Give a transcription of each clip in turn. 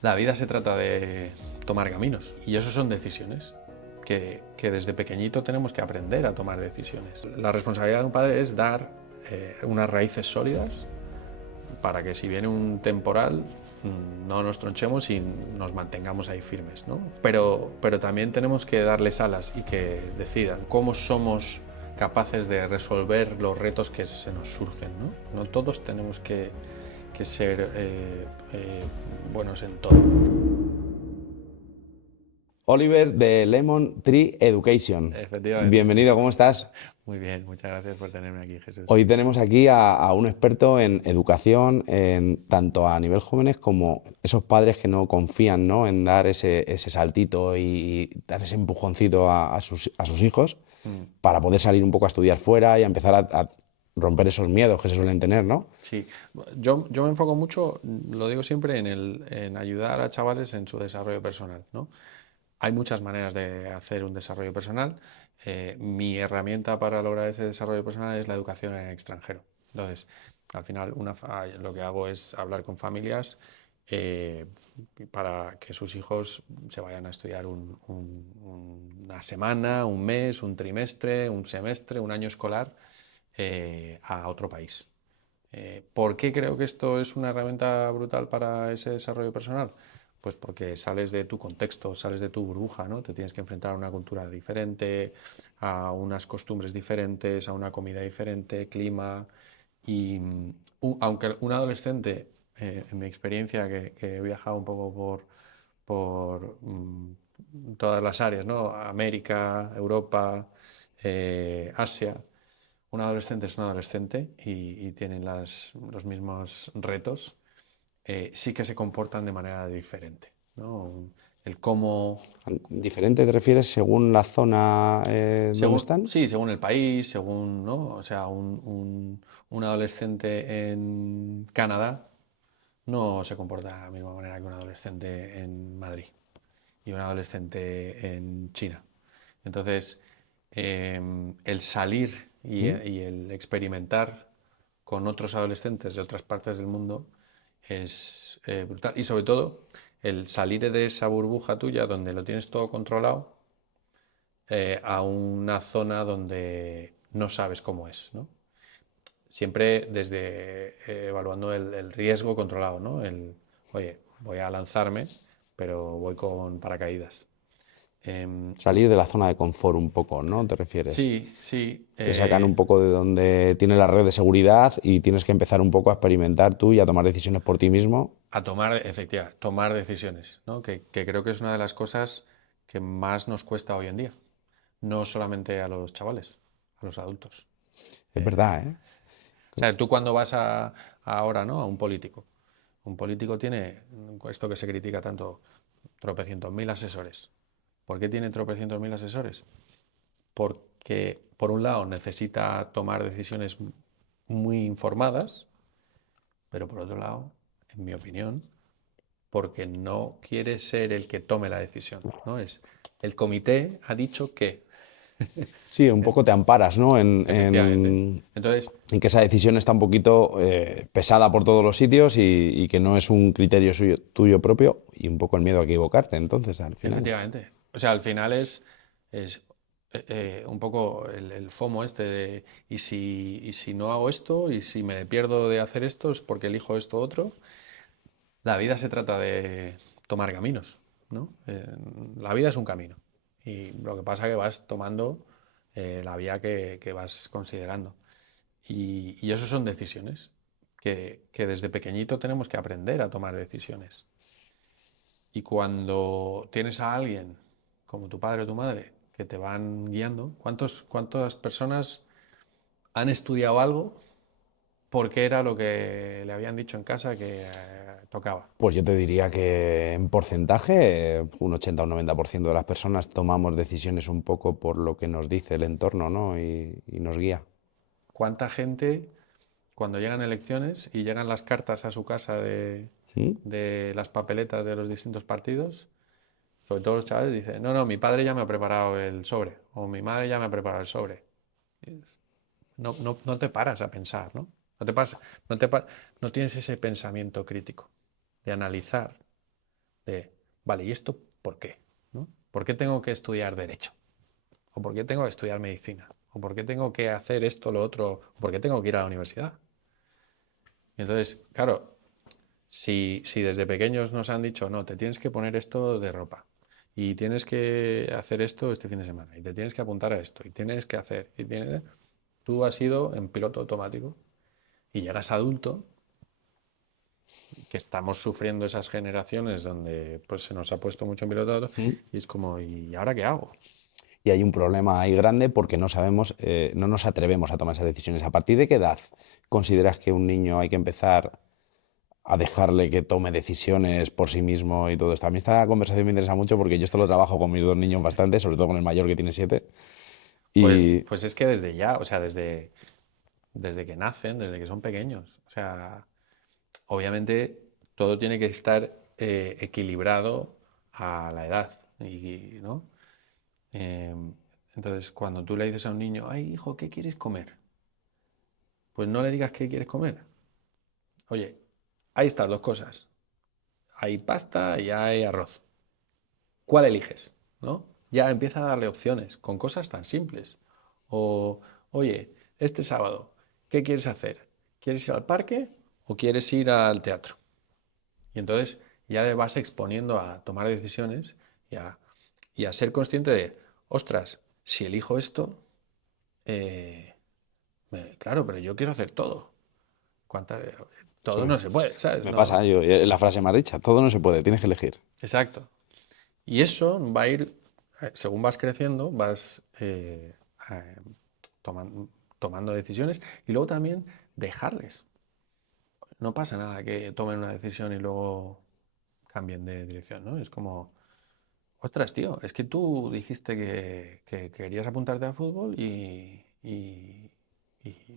La vida se trata de tomar caminos y eso son decisiones que desde pequeñito tenemos que aprender a tomar decisiones. La responsabilidad de un padre es dar unas raíces sólidas para que si viene un temporal no nos tronchemos y nos mantengamos ahí firmes, ¿no? Pero también tenemos que darles alas y que decidan cómo somos capaces de resolver los retos que se nos surgen, ¿no? No todos tenemos que ser buenos en todo. Oliver de Lemon Tree Education. Efectivamente. Bienvenido, ¿cómo estás? Muy bien, muchas gracias por tenerme aquí, Jesús. Hoy tenemos aquí a un experto en educación, tanto a nivel jóvenes como esos padres que no confían, ¿no?, en dar ese saltito y dar ese empujoncito a sus hijos Mm. para poder salir un poco a estudiar fuera y a empezar a romper esos miedos que se suelen tener, ¿no? Sí, yo me enfoco mucho, lo digo siempre, en ayudar a chavales en su desarrollo personal, ¿no? Hay muchas maneras de hacer un desarrollo personal. Mi herramienta para lograr ese desarrollo personal es la educación en el extranjero. Entonces, al final, lo que hago es hablar con familias eh, para que sus hijos se vayan a estudiar una semana, un mes, un trimestre, un semestre, un año escolar a otro país. ¿Por qué creo que esto es una herramienta brutal para ese desarrollo personal? Pues porque sales de tu contexto, sales de tu burbuja, ¿no? Te tienes que enfrentar a una cultura diferente, a unas costumbres diferentes, a una comida diferente, clima. Y aunque un adolescente, en mi experiencia, que he viajado un poco por todas las áreas, ¿no? América, Europa, Asia, un adolescente es un adolescente y tienen los mismos retos, sí que se comportan de manera diferente, ¿no? El cómo, ¿Diferente te refieres según la zona donde están? sí, según el país, según, ¿no? O sea, un adolescente en Canadá no se comporta de la misma manera que un adolescente en Madrid y un adolescente en China. Entonces, el salir ¿Mm? y el experimentar con otros adolescentes de otras partes del mundo es brutal. Y sobre todo, el salir de esa burbuja tuya donde lo tienes todo controlado a una zona donde no sabes cómo es, ¿no? Siempre desde evaluando el riesgo controlado, ¿no? Oye, voy a lanzarme, pero voy con paracaídas. Em, Salir de la zona de confort un poco, ¿no? ¿Te refieres? sí, sí. Te sacan un poco de donde tiene la red de seguridad y tienes que empezar un poco a experimentar tú y a tomar decisiones por ti mismo. A tomar, efectivamente, tomar decisiones, ¿no? Que creo que es una de las cosas que más nos cuesta hoy en día. No solamente a los chavales, a los adultos. Es verdad, ¿eh? O sea, tú cuando vas ahora, ¿no? A un político tiene esto que se critica tanto, tropecientos mil asesores. ¿Por qué tiene tropecientos mil asesores? Porque, por un lado, necesita tomar decisiones muy informadas, pero por otro lado, en mi opinión, porque no quiere ser el que tome la decisión, ¿no? Es el comité ha dicho que, Sí, un poco te amparas, ¿no? efectivamente. Entonces, En que esa decisión está un poquito pesada por todos los sitios y que no es un criterio tuyo propio y un poco el miedo a equivocarte, entonces, al final. efectivamente. O sea, al final es un poco el FOMO este de y si no hago esto, y si me pierdo de hacer esto, es porque elijo esto otro. La vida se trata de tomar caminos, ¿no? La vida es un camino. Y lo que pasa es que vas tomando la vía que vas considerando. Y eso son decisiones que desde pequeñito tenemos que aprender a tomar decisiones. Y cuando tienes a alguien como tu padre o tu madre que te van guiando, ¿cuántas personas han estudiado algo porque era lo que le habían dicho en casa que tocaba? Pues yo te diría que en porcentaje, un 80 o un 90% de las personas tomamos decisiones un poco por lo que nos dice el entorno, ¿no? Y nos guía. ¿Cuánta gente, cuando llegan elecciones y llegan las cartas a su casa ¿Mm? de las papeletas de los distintos partidos, sobre todo los chavales, dicen, no, no, mi padre ya me ha preparado el sobre, o mi madre ya me ha preparado el sobre. No te paras a pensar, ¿no? No te pas- no, te pa- no tienes ese pensamiento crítico de analizar. Vale, ¿y esto por qué? ¿No? ¿Por qué tengo que estudiar derecho? ¿O por qué tengo que estudiar medicina? ¿O por qué tengo que hacer esto, lo otro? ¿O por qué tengo que ir a la universidad? Y entonces, claro, si desde pequeños nos han dicho, no, te tienes que poner esto de ropa, y tienes que hacer esto este fin de semana, y te tienes que apuntar a esto, y tienes que hacer, tú has ido en piloto automático, y llegas adulto, que estamos sufriendo esas generaciones donde pues se nos ha puesto mucho en piloto automático, Mm. y es como, ¿y ahora qué hago? Y hay un problema ahí grande porque no sabemos, no nos atrevemos a tomar esas decisiones. ¿A partir de qué edad consideras que un niño hay que empezar a dejarle que tome decisiones por sí mismo y todo esto? A mí esta conversación me interesa mucho porque yo esto lo trabajo con mis dos niños bastante, sobre todo con el mayor que tiene 7. Pues, Y pues es que desde ya, o sea, desde que nacen, desde que son pequeños, o sea, obviamente todo tiene que estar equilibrado a la edad, ¿no? Em, entonces, cuando tú le dices a un niño, ay, hijo, ¿qué quieres comer? Pues no le digas qué quieres comer. Oye, ahí están dos cosas. Hay pasta y hay arroz. ¿Cuál eliges? ¿No? Ya empieza a darle opciones con cosas tan simples. O, oye, este sábado, ¿qué quieres hacer? ¿Quieres ir al parque o quieres ir al teatro? Y entonces ya le vas exponiendo a tomar decisiones y a ser consciente de, ostras, si elijo esto, eh, claro, pero yo quiero hacer todo. ¿Cuántas- sí, Todo no se puede, ¿sabes? me No, pasa, yo, la frase más dicha, todo no se puede, tienes que elegir. exacto. Y eso va a ir, según vas creciendo, vas eh, toman- tomando decisiones y luego también dejarles. No pasa nada que tomen una decisión y luego cambien de dirección, ¿no? Es como, ostras, tío, es que tú dijiste que querías apuntarte a fútbol y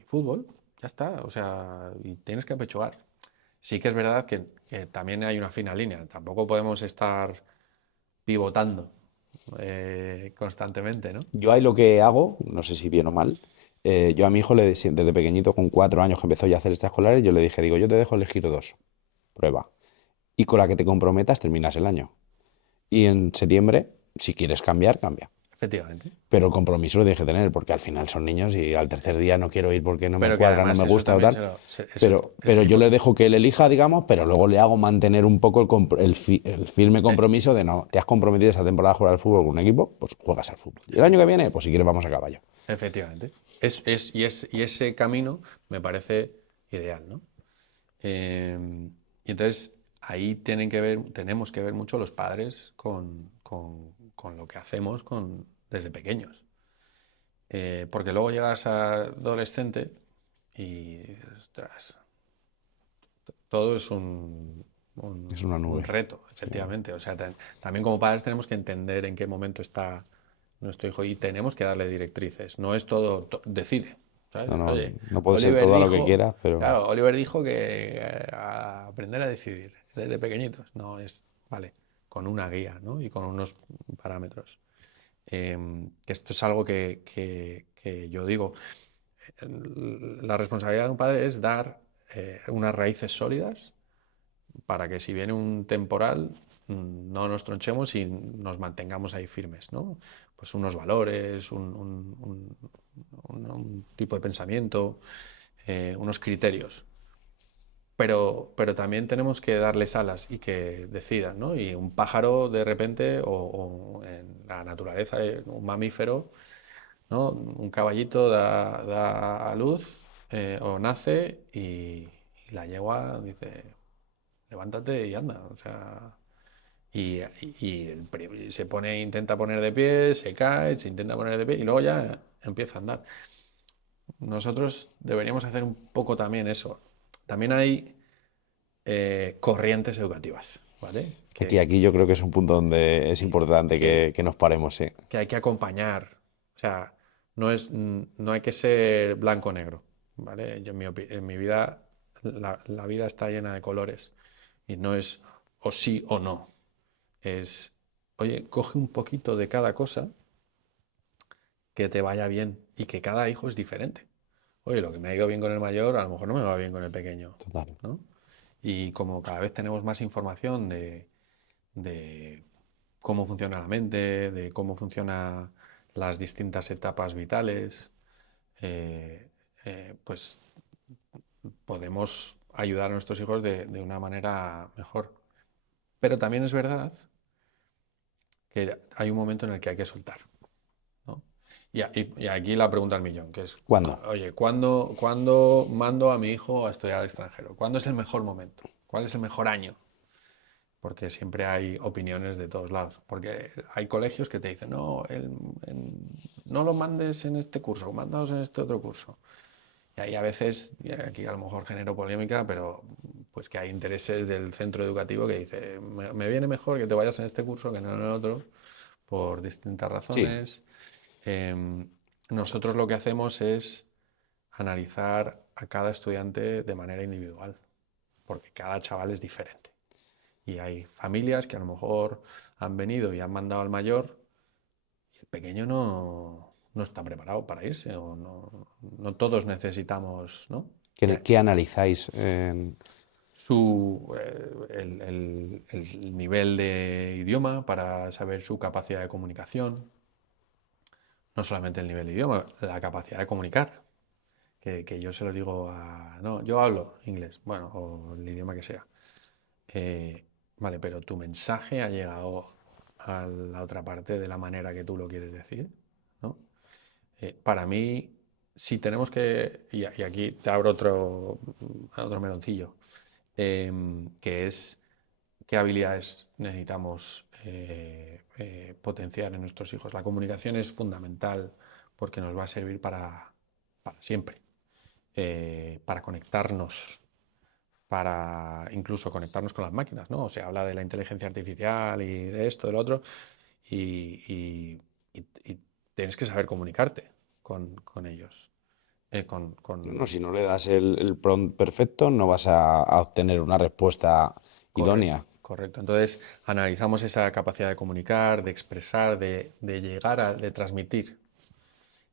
fútbol, ya está, o sea, y tienes que apechugar. Sí que es verdad que también hay una fina línea, tampoco podemos estar pivotando constantemente, ¿no? Yo ahí lo que hago, no sé si bien o mal, yo a mi hijo desde pequeñito, con 4 años que empezó ya a hacer extraescolares, yo le dije, digo, yo te dejo elegir dos, prueba. Y con la que te comprometas terminas el año. Y en septiembre, si quieres cambiar, cambia. Efectivamente. Pero el compromiso lo tienes que tener, porque al final son niños y al tercer día no quiero ir porque no me Pero que cuadra, no me además eso gusta o también tal. se lo, se- eso es Pero muy yo le importante. dejo que él elija, digamos, pero luego le hago mantener un poco el firme compromiso de no, te has comprometido esa temporada a jugar al fútbol con un equipo, pues juegas al fútbol. Y el año que viene, pues si quieres vamos a caballo. Efectivamente. Y ese camino me parece ideal, ¿no? Y entonces ahí tenemos que ver mucho los padres con lo que hacemos desde pequeños. Porque luego llegas a adolescente y, ostras, todo es Es una un nube. reto, Sí. efectivamente. O sea, también como padres tenemos que entender en qué momento está nuestro hijo y tenemos que darle directrices. No es todo, decide, ¿sabes? No, no, Oye, no puede ser Oliver todo a lo que dijo, quieras, pero claro, Oliver dijo que a aprender a decidir desde pequeñitos. No, vale, con una guía, ¿no? Y con unos parámetros. Que esto es algo que yo digo, la responsabilidad de un padre es dar unas raíces sólidas para que si viene un temporal no nos tronchemos y nos mantengamos ahí firmes, ¿no? Pues unos valores, un tipo de pensamiento, unos criterios. Pero también tenemos que darles alas y que decidan, ¿no? Y un pájaro de repente, o en la naturaleza, un mamífero, ¿no? Un caballito da a luz o nace y la yegua dice, levántate y anda. O sea, se pone, intenta poner de pie, se cae, se intenta poner de pie y luego ya empieza a andar. Nosotros deberíamos hacer un poco también eso. También hay corrientes educativas, ¿vale? aquí yo creo que es un punto donde es Que, importante que- que nos paremos, sí. que hay que acompañar. O sea, no hay que ser blanco-negro, ¿vale? En mi vida, la vida está llena de colores y no es o sí o no. Es, oye, coge un poquito de cada cosa que te vaya bien y que cada hijo es diferente. Oye, lo que me ha ido bien con el mayor, a lo mejor no me va bien con el pequeño, Total. ¿no? Y como cada vez tenemos más información de cómo funciona la mente, de cómo funcionan las distintas etapas vitales, eh, pues podemos ayudar a nuestros hijos de una manera mejor. Pero también es verdad que hay un momento en el que hay que soltar, ¿no? Y aquí la pregunta al millón, que es, ¿Cuándo? oye, ¿cuándo mando a mi hijo a estudiar al extranjero? ¿Cuándo es el mejor momento? ¿Cuál es el mejor año? Porque siempre hay opiniones de todos lados. Porque hay colegios que te dicen, no, no lo mandes en este curso, mándalos en este otro curso. Y ahí a veces, y aquí a lo mejor genero polémica, pero pues que hay intereses del centro educativo que dice, me viene mejor que te vayas en este curso que no en el otro, por distintas Sí, razones. Em, Nosotros lo que hacemos es analizar a cada estudiante de manera individual, porque cada chaval es diferente. Y hay familias que a lo mejor han venido y han mandado al mayor y el pequeño no está preparado para irse o no todos necesitamos, ¿no? ¿qué analizáis? El nivel de idioma para saber su capacidad de comunicación, no solamente el nivel de idioma, la capacidad de comunicar, que yo se lo digo a, no, yo hablo inglés, bueno, o el idioma que sea. Vale, pero tu mensaje ha llegado a la otra parte de la manera que tú lo quieres decir, ¿no? Para mí, si tenemos que, y aquí te abro otro meloncillo, que es qué habilidades necesitamos potenciar en nuestros hijos. La comunicación es fundamental porque nos va a servir para siempre, para conectarnos, para incluso conectarnos con las máquinas, ¿no? Se habla de la inteligencia artificial y de esto, del otro, y tienes que saber comunicarte con ellos. No, si Con... no le das el prompt perfecto, no vas a obtener una respuesta Correcto, idónea. correcto. Entonces, analizamos esa capacidad de comunicar, de expresar, de llegar de transmitir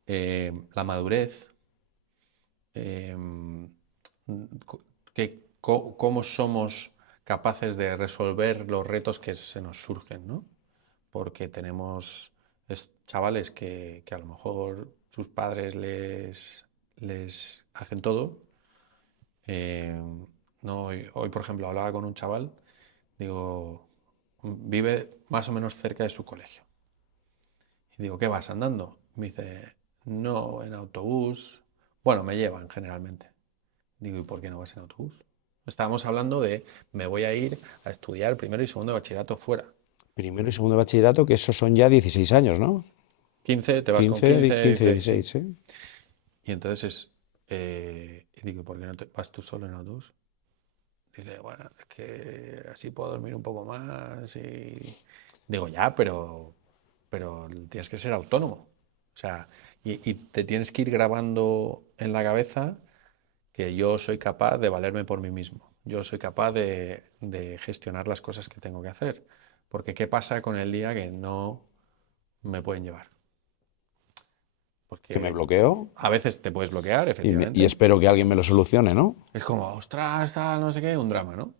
la madurez, eh, cómo somos capaces de resolver los retos que se nos surgen, ¿no? Porque tenemos chavales que a lo mejor sus padres les hacen todo. Eh, no, hoy, por ejemplo, hablaba con un chaval, digo, vive más o menos cerca de su colegio. Y digo, ¿qué vas andando? Me dice, no, en autobús. Bueno, me llevan generalmente. Digo, ¿y por qué no vas en autobús? Estábamos hablando de, me voy a ir a estudiar primero y segundo de bachillerato fuera. Primero y segundo de bachillerato, que esos son ya 16 años, ¿no? 15, te vas con 15, 15, 15, 16, sí. 16, ¿eh? Y entonces y digo, ¿por qué no te vas tú solo en autobús? Dice, bueno, es que así puedo dormir un poco más y... Digo, ya, pero tienes que ser autónomo. O sea, y te tienes que ir grabando en la cabeza que yo soy capaz de valerme por mí mismo. Yo soy capaz de gestionar las cosas que tengo que hacer. Porque ¿qué pasa con el día que no me pueden llevar? Que me Porque bloqueo a veces te puedes bloquear, y efectivamente. espero que alguien me lo solucione, ¿no? Es como, ostras, tal, no sé qué, un drama, ¿no?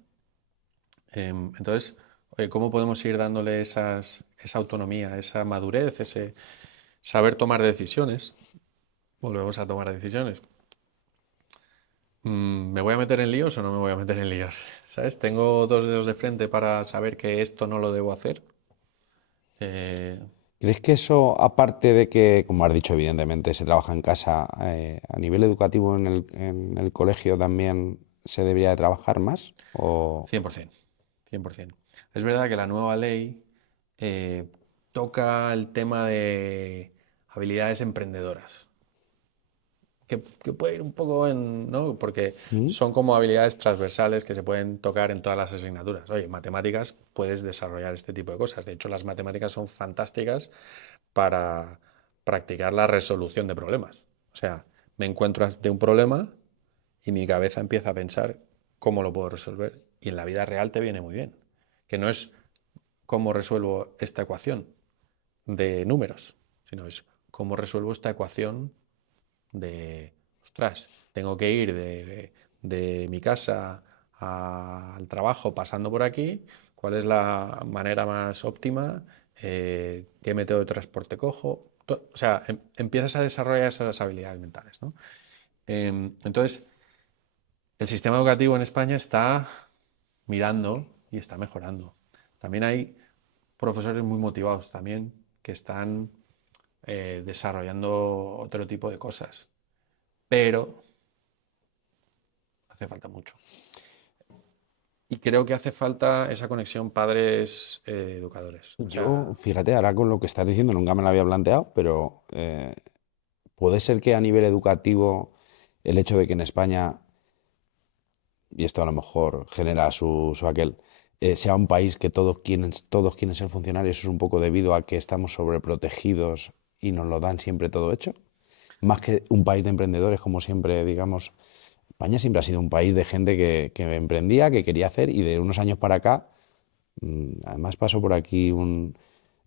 Entonces, oye, ¿cómo podemos ir dándole esa autonomía, esa madurez, ese saber tomar decisiones? Volvemos a tomar decisiones. ¿Me voy a meter en líos o no me voy a meter en líos? ¿Sabes? Tengo dos dedos de frente para saber que esto no lo debo hacer. Eh, ¿Crees que eso, aparte de que, como has dicho, evidentemente se trabaja en casa, a nivel educativo en el colegio también se debería de trabajar más? ¿O 100%, 100%. Es verdad que la nueva ley eh, toca el tema de habilidades emprendedoras. Que puede ir un poco en, ¿no? Porque ¿Mm? son como habilidades transversales que se pueden tocar en todas las asignaturas. Oye, en matemáticas puedes desarrollar este tipo de cosas. De hecho, las matemáticas son fantásticas para practicar la resolución de problemas. O sea, me encuentro ante un problema y mi cabeza empieza a pensar cómo lo puedo resolver. Y en la vida real te viene muy bien. Que no es cómo resuelvo esta ecuación de números, sino es cómo resuelvo esta ecuación de, ostras, tengo que ir de mi casa al trabajo pasando por aquí, ¿Cuál es la manera más óptima? ¿Qué método de transporte cojo? O sea, empiezas a desarrollar esas habilidades mentales, ¿no? Entonces, el sistema educativo en España está mirando y está mejorando. También hay profesores muy motivados también que están desarrollando otro tipo de cosas, pero hace falta mucho. Y creo que hace falta esa conexión padres-educadores. O Yo, sea, fíjate, ahora con lo que estás diciendo, nunca me lo había planteado, pero puede ser que a nivel educativo el hecho de que en España, y esto a lo mejor genera su aquel, sea un país que todos quieren ser funcionarios, es un poco debido a que estamos sobreprotegidos y nos lo dan siempre todo hecho. Más que un país de emprendedores, como siempre, digamos, España siempre ha sido un país de gente que emprendía, que quería hacer, y de unos años para acá, además pasó por aquí un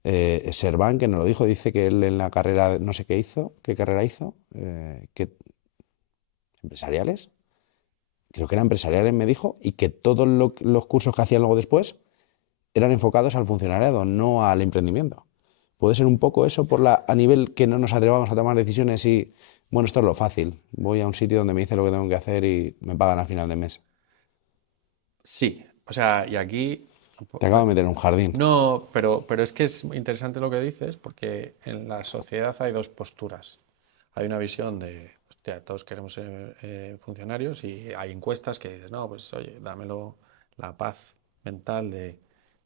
Serván que nos lo dijo, dice que él en la carrera, no sé qué hizo, qué carrera hizo, empresariales, creo que era empresariales, me dijo, y que todos los cursos que hacían luego después eran enfocados al funcionariado, no al emprendimiento. Puede ser un poco eso a nivel que no nos atrevamos a tomar decisiones y, bueno, esto es lo fácil. Voy a un sitio donde me dice lo que tengo que hacer y me pagan al final de mes. sí, o sea, y aquí... Te acabo de meter en un jardín. No, pero es que es interesante lo que dices porque en la sociedad hay dos posturas. Hay una visión de, hostia, todos queremos ser funcionarios y hay encuestas que dices, no, pues oye, dámelo la paz mental de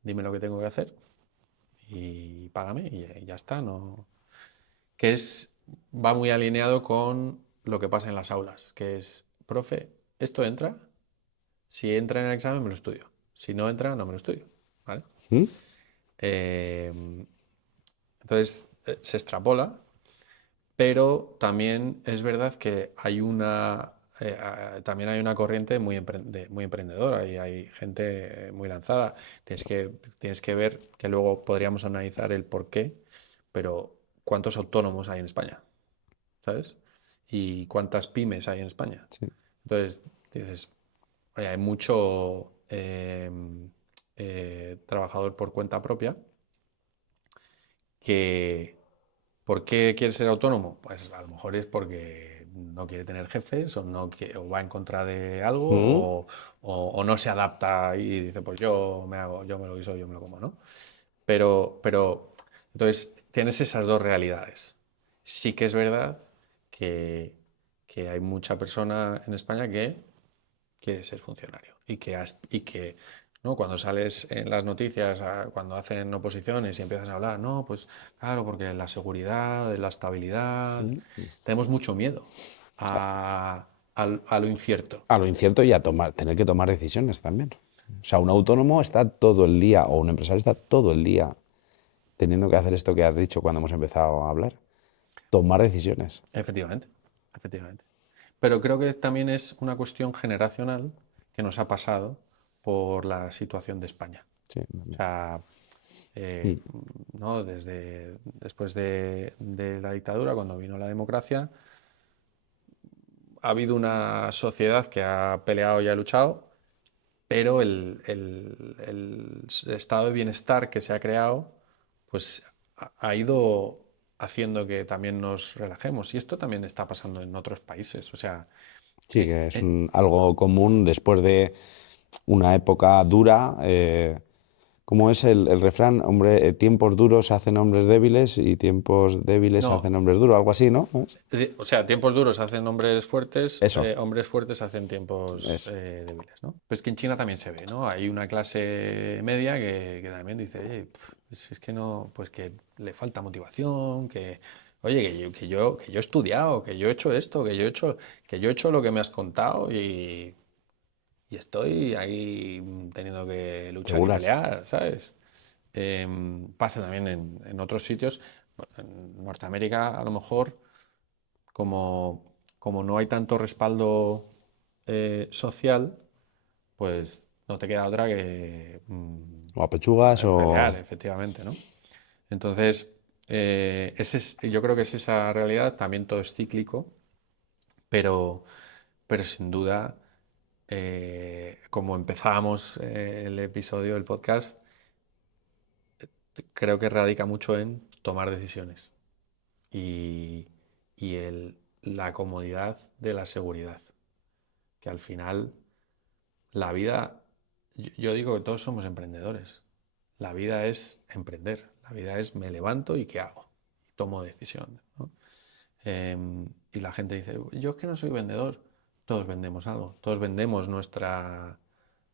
dime lo que tengo que hacer y págame y ya está, ¿no? Que va muy alineado con lo que pasa en las aulas, que es, profe, esto entra, si entra en el examen me lo estudio, si no entra no me lo estudio, ¿vale? ¿Mm? Eh, entonces se extrapola, pero también es verdad que también hay una corriente muy emprendedora y hay gente muy lanzada. Tienes que ver que luego podríamos analizar el por qué, pero ¿cuántos autónomos hay en España? ¿Sabes? ¿Y cuántas pymes hay en España? Sí. Entonces dices, oye, hay mucho trabajador por cuenta propia que ¿por qué quiere ser autónomo? Pues a lo mejor es porque no quiere tener jefes o, o va en contra de algo ¿Mm? o no se adapta y dice, pues yo me lo guiso, yo me lo como, ¿no? Entonces tienes esas dos realidades. Sí que es verdad que, que hay mucha persona en España que quiere ser funcionario y que ¿no? Cuando sales en las noticias, cuando hacen oposiciones y empiezan a hablar, no, pues claro, porque la seguridad, la estabilidad, tenemos mucho miedo a lo incierto. A lo incierto y a tener que tomar decisiones también. O sea, un autónomo está todo el día, o un empresario está todo el día teniendo que hacer esto que has dicho cuando hemos empezado a hablar. Tomar decisiones. Efectivamente, efectivamente. Pero creo que también es una cuestión generacional que nos ha pasado por la situación de España. Sí, O también. sea, Mm. ¿no? Después de la dictadura, cuando vino la democracia, ha habido una sociedad que ha peleado y ha luchado, pero el estado de bienestar que se ha creado, pues ha ido haciendo que también nos relajemos. Y esto también está pasando en otros países. O sea, Sí, que es algo común después de una época dura. ¿Cómo es el refrán? Hombre, tiempos duros hacen hombres débiles y tiempos débiles no, hacen hombres duros, algo así, ¿no? ¿Es? o sea, tiempos duros hacen Eso, hombres fuertes hacen tiempos es. débiles, ¿no? Pues que en China también se ve, ¿no? Hay una clase media que también dice, oye, es que no, pues que le falta motivación, oye, que yo he estudiado, que yo he hecho esto, que yo he hecho lo que me has contado y estoy ahí teniendo que luchar y Regular. pelear, ¿sabes? Pasa también en otros sitios. En Norteamérica, a lo mejor como, como no hay tanto respaldo social, pues no te queda otra que O a pechugas o... pelear, efectivamente, ¿no? Entonces, yo creo que es esa realidad, también todo es cíclico, pero, pero sin duda como empezábamos el episodio del podcast, creo que radica mucho en tomar decisiones y, la comodidad de la seguridad, que al final la vida, yo digo que todos somos emprendedores. La vida es emprender, la vida es me levanto y ¿qué hago? Tomo decisión, ¿no? Y la gente dice, yo es que no soy vendedor. Todos vendemos algo, todos vendemos nuestra...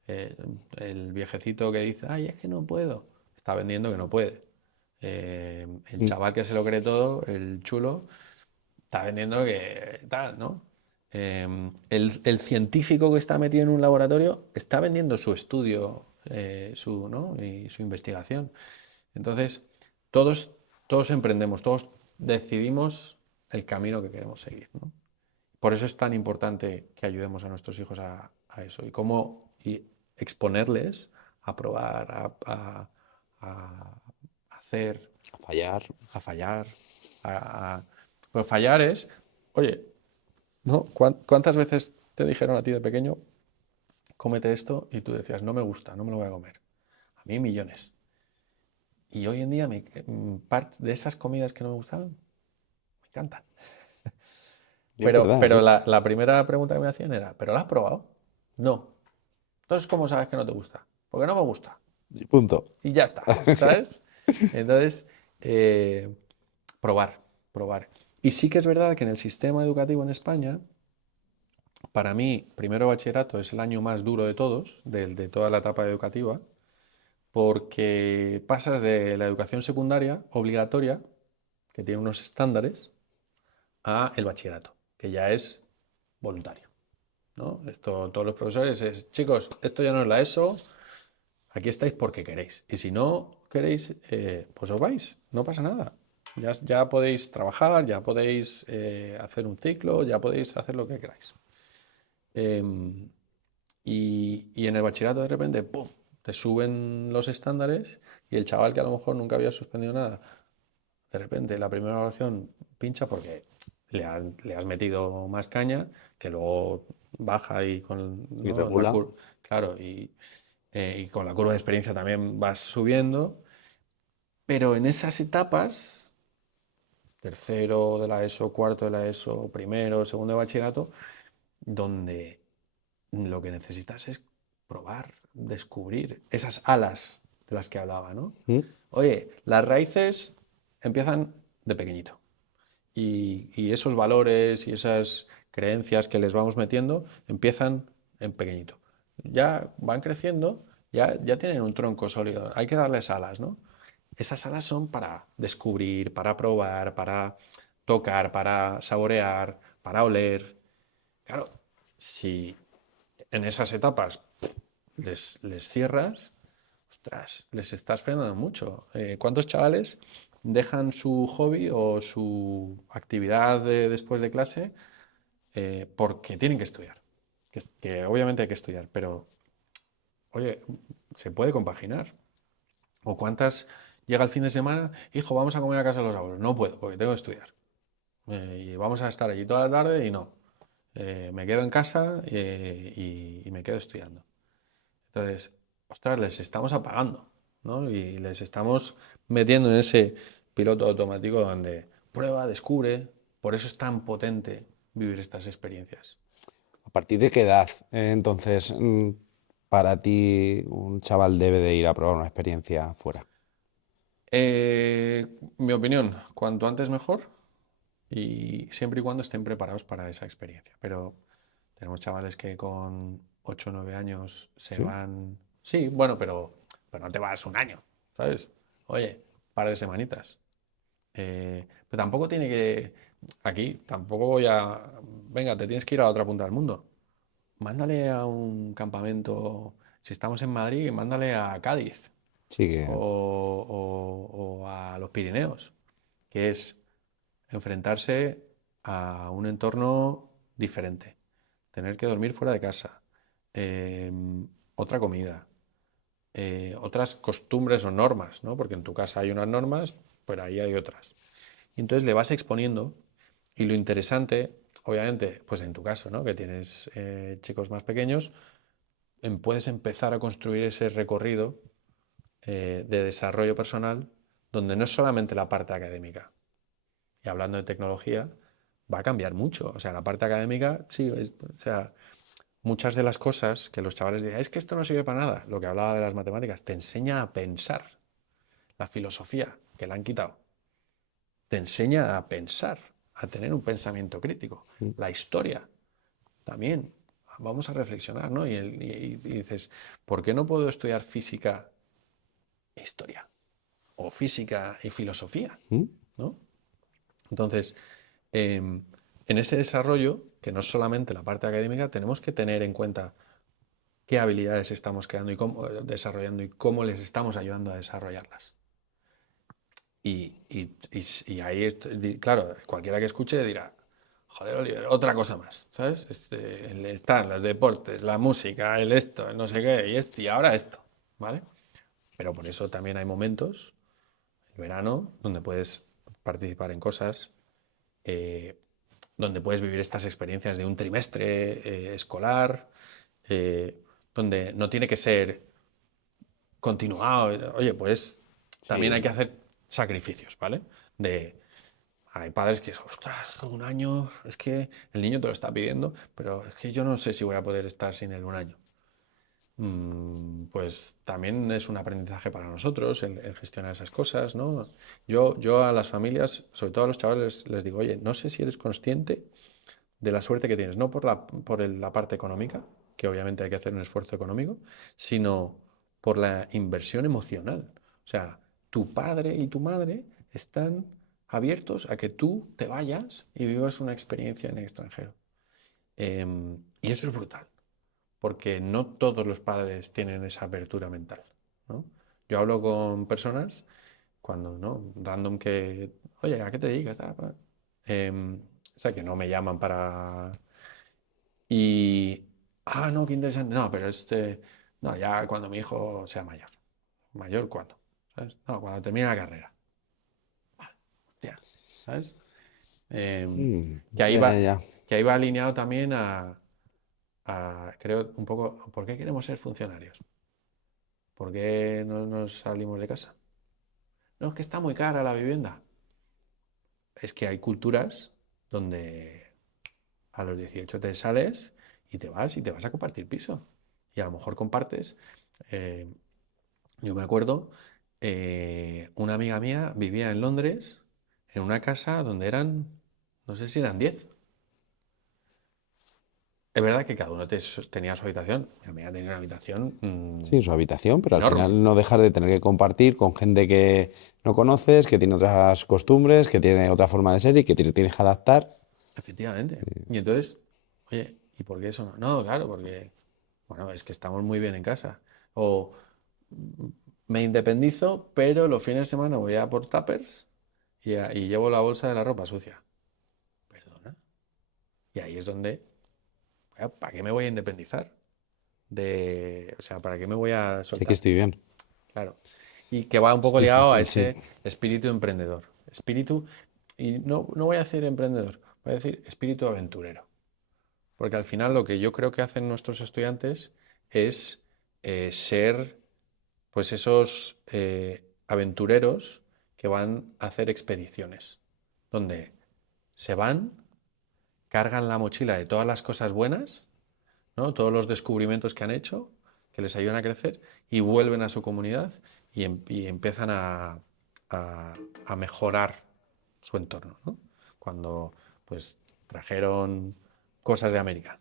eh, el viejecito que dice, ay, es que no puedo, está vendiendo que no puede. El Mm. chaval que se lo cree todo, el chulo, está vendiendo que tal, ¿no? El científico que está metido en un laboratorio está vendiendo su estudio, ¿no? Y su investigación. Entonces, todos, todos emprendemos, todos decidimos el camino que queremos seguir, ¿no? Por eso es tan importante que ayudemos a nuestros hijos a eso y cómo y exponerles a probar, a hacer, A fallar. a fallar. Pero fallar es, oye, ¿no? ¿Cuántas veces te dijeron a ti de pequeño, cómete esto? Y tú decías, no me gusta, no me lo voy a comer. A mí millones. Y hoy en día, parte de esas comidas que no me gustaban, me encantan. Y es Pero, verdad, pero sí. la primera pregunta que me hacían era, ¿pero lo has probado? No. Entonces, ¿cómo sabes que no te gusta? Porque no me gusta. Y punto. Y ya está, ¿sabes? Entonces, eh, probar, probar. Y sí que es verdad que en el sistema educativo en España, para mí, primero bachillerato es el año más duro de todos, de toda la etapa educativa, porque pasas de la educación secundaria obligatoria, que tiene unos estándares, a el bachillerato, que ya es voluntario, ¿no? Esto, todos los profesores es, chicos, esto ya no es la ESO, aquí estáis porque queréis. Y si no queréis, pues os vais, no pasa nada. Ya podéis trabajar, ya podéis hacer un ciclo, ya podéis hacer lo que queráis. Em, y en el bachillerato de repente, ¡pum!, te suben los estándares y el chaval que a lo mejor nunca había suspendido nada, de repente la primera evaluación pincha porque le has metido más caña, que luego baja y con, Y ¿no? La regula. curva, claro, y con la curva de experiencia también vas subiendo, pero en esas etapas, tercero de la ESO, cuarto de la ESO, primero, segundo de bachillerato, donde lo que necesitas es probar, descubrir esas alas de las que hablaba, ¿no? Mm. Oye, las raíces empiezan de pequeñito y esos valores y esas creencias que les vamos metiendo empiezan en pequeñito. Ya van creciendo, ya tienen un tronco sólido, hay que darles alas, ¿no? Esas alas son para descubrir, para probar, para tocar, para saborear, para oler. Claro, si en esas etapas les cierras, ostras, les estás frenando mucho. ¿Cuántos chavales dejan su hobby o su actividad después de clase porque tienen que estudiar? Que obviamente hay que estudiar, pero oye, se puede compaginar. ¿O cuántas llega el fin de semana? Hijo, vamos a comer a casa de los abuelos. No puedo, porque tengo que estudiar. Y vamos a estar allí toda la tarde y no. Me quedo en casa y me quedo estudiando. Entonces, ostras, les estamos apagando, ¿no? Y les estamos metiendo en ese piloto automático donde prueba, descubre. Por eso es tan potente vivir estas experiencias. ¿A partir de qué edad, entonces, para ti un chaval debe de ir a probar una experiencia fuera? Mi opinión, cuanto antes mejor y siempre y cuando estén preparados para esa experiencia. Pero tenemos chavales que con 8 o 9 años se ¿Sí? van. Sí, bueno, pero no te vas un año, ¿sabes? Oye, par de semanitas. Pero tampoco tiene que. Aquí tampoco voy a. Venga, te tienes que ir a la otra punta del mundo. Mándale a un campamento. Si estamos en Madrid, mándale a Cádiz Sí que o a los Pirineos, que es enfrentarse a un entorno diferente, tener que dormir fuera de casa, otra comida, otras costumbres o normas, ¿no? Porque en tu casa hay unas normas, pero ahí hay otras. Y entonces le vas exponiendo y lo interesante, obviamente, pues en tu caso, ¿no? Que tienes chicos más pequeños, puedes empezar a construir ese recorrido de desarrollo personal donde no es solamente la parte académica. Y hablando de tecnología, va a cambiar mucho. O sea, la parte académica, sí, o sea, muchas de las cosas que los chavales dicen, es que esto no sirve para nada, lo que hablaba de las matemáticas, te enseña a pensar. La filosofía, que la han quitado, te enseña a pensar, a tener un pensamiento crítico. Mm. La historia, también, vamos a reflexionar, ¿no? Y dices, ¿por qué no puedo estudiar física e historia? O física y filosofía, Mm. ¿no? Entonces, en ese desarrollo, que no es solamente la parte académica, tenemos que tener en cuenta qué habilidades estamos creando y cómo, desarrollando y cómo les estamos ayudando a desarrollarlas. Y ahí, claro, cualquiera que escuche dirá, joder, Oliver, otra cosa más, ¿sabes? Están los deportes, la música, el esto, el no sé qué, y ahora esto, ¿vale? Pero por eso también hay momentos, el verano, donde puedes participar en cosas, eh, donde puedes vivir estas experiencias de un trimestre escolar, eh, donde no tiene que ser continuado. Oye, pues también hay Sí. que hacer sacrificios, ¿vale? De, hay padres que, ostras, un año, es que el niño te lo está pidiendo, pero es que yo no sé si voy a poder estar sin él un año. Pues también es un aprendizaje para nosotros el gestionar esas cosas, ¿no? Yo a las familias, sobre todo a los chavales, les digo, oye, no sé si eres consciente de la suerte que tienes, no por la parte económica, que obviamente hay que hacer un esfuerzo económico, sino por la inversión emocional. O sea, tu padre y tu madre están abiertos a que tú te vayas y vivas una experiencia en el extranjero. Y eso es brutal, porque no todos los padres tienen esa apertura mental, ¿no? Yo hablo con personas cuando, ¿no? Random que, oye, ¿a qué te dedicas? O sea, que no me llaman para... Y, no, qué interesante. No, pero no, ya cuando mi hijo sea mayor. ¿Mayor cuándo? ¿Sabes? No, cuando termine la carrera. Hostia, ¿sabes? Que ahí Ya, ya, va, ya. que ahí va alineado también creo, un poco, ¿por qué queremos ser funcionarios? ¿Por qué no nos salimos de casa? No, es que está muy cara la vivienda. Es que hay culturas donde a los 18 te sales y te vas a compartir piso. Y a lo mejor compartes. eh, yo me acuerdo, una amiga mía vivía en Londres en una casa donde eran, no sé si eran 10. Es verdad que cada uno tenía su habitación. Mi amiga tenía una habitación Sí, su habitación, pero al enorme. final no dejar de tener que compartir con gente que no conoces, que tiene otras costumbres, que tiene otra forma de ser y que te tienes que adaptar. Efectivamente. Y entonces, oye, ¿y por qué eso no? No, claro, porque, bueno, es que estamos muy bien en casa. O me independizo, pero los fines de semana voy a por tuppers y llevo la bolsa de la ropa sucia. Perdona. Y ahí es donde, ¿para qué me voy a independizar? O sea, ¿para qué me voy a Sí, aquí soltar? estoy bien. Claro. Y que va un Es poco ligado a difícil, sí. ese espíritu emprendedor. Y no voy a decir emprendedor, voy a decir espíritu aventurero. Porque al final lo que yo creo que hacen nuestros estudiantes es ser, pues, esos aventureros que van a hacer expediciones, donde se van, cargan la mochila de todas las cosas buenas, ¿no? Todos los descubrimientos que han hecho, que les ayudan a crecer, y vuelven a su comunidad y empiezan a- a mejorar su entorno, ¿no? Cuando, pues, trajeron cosas de América.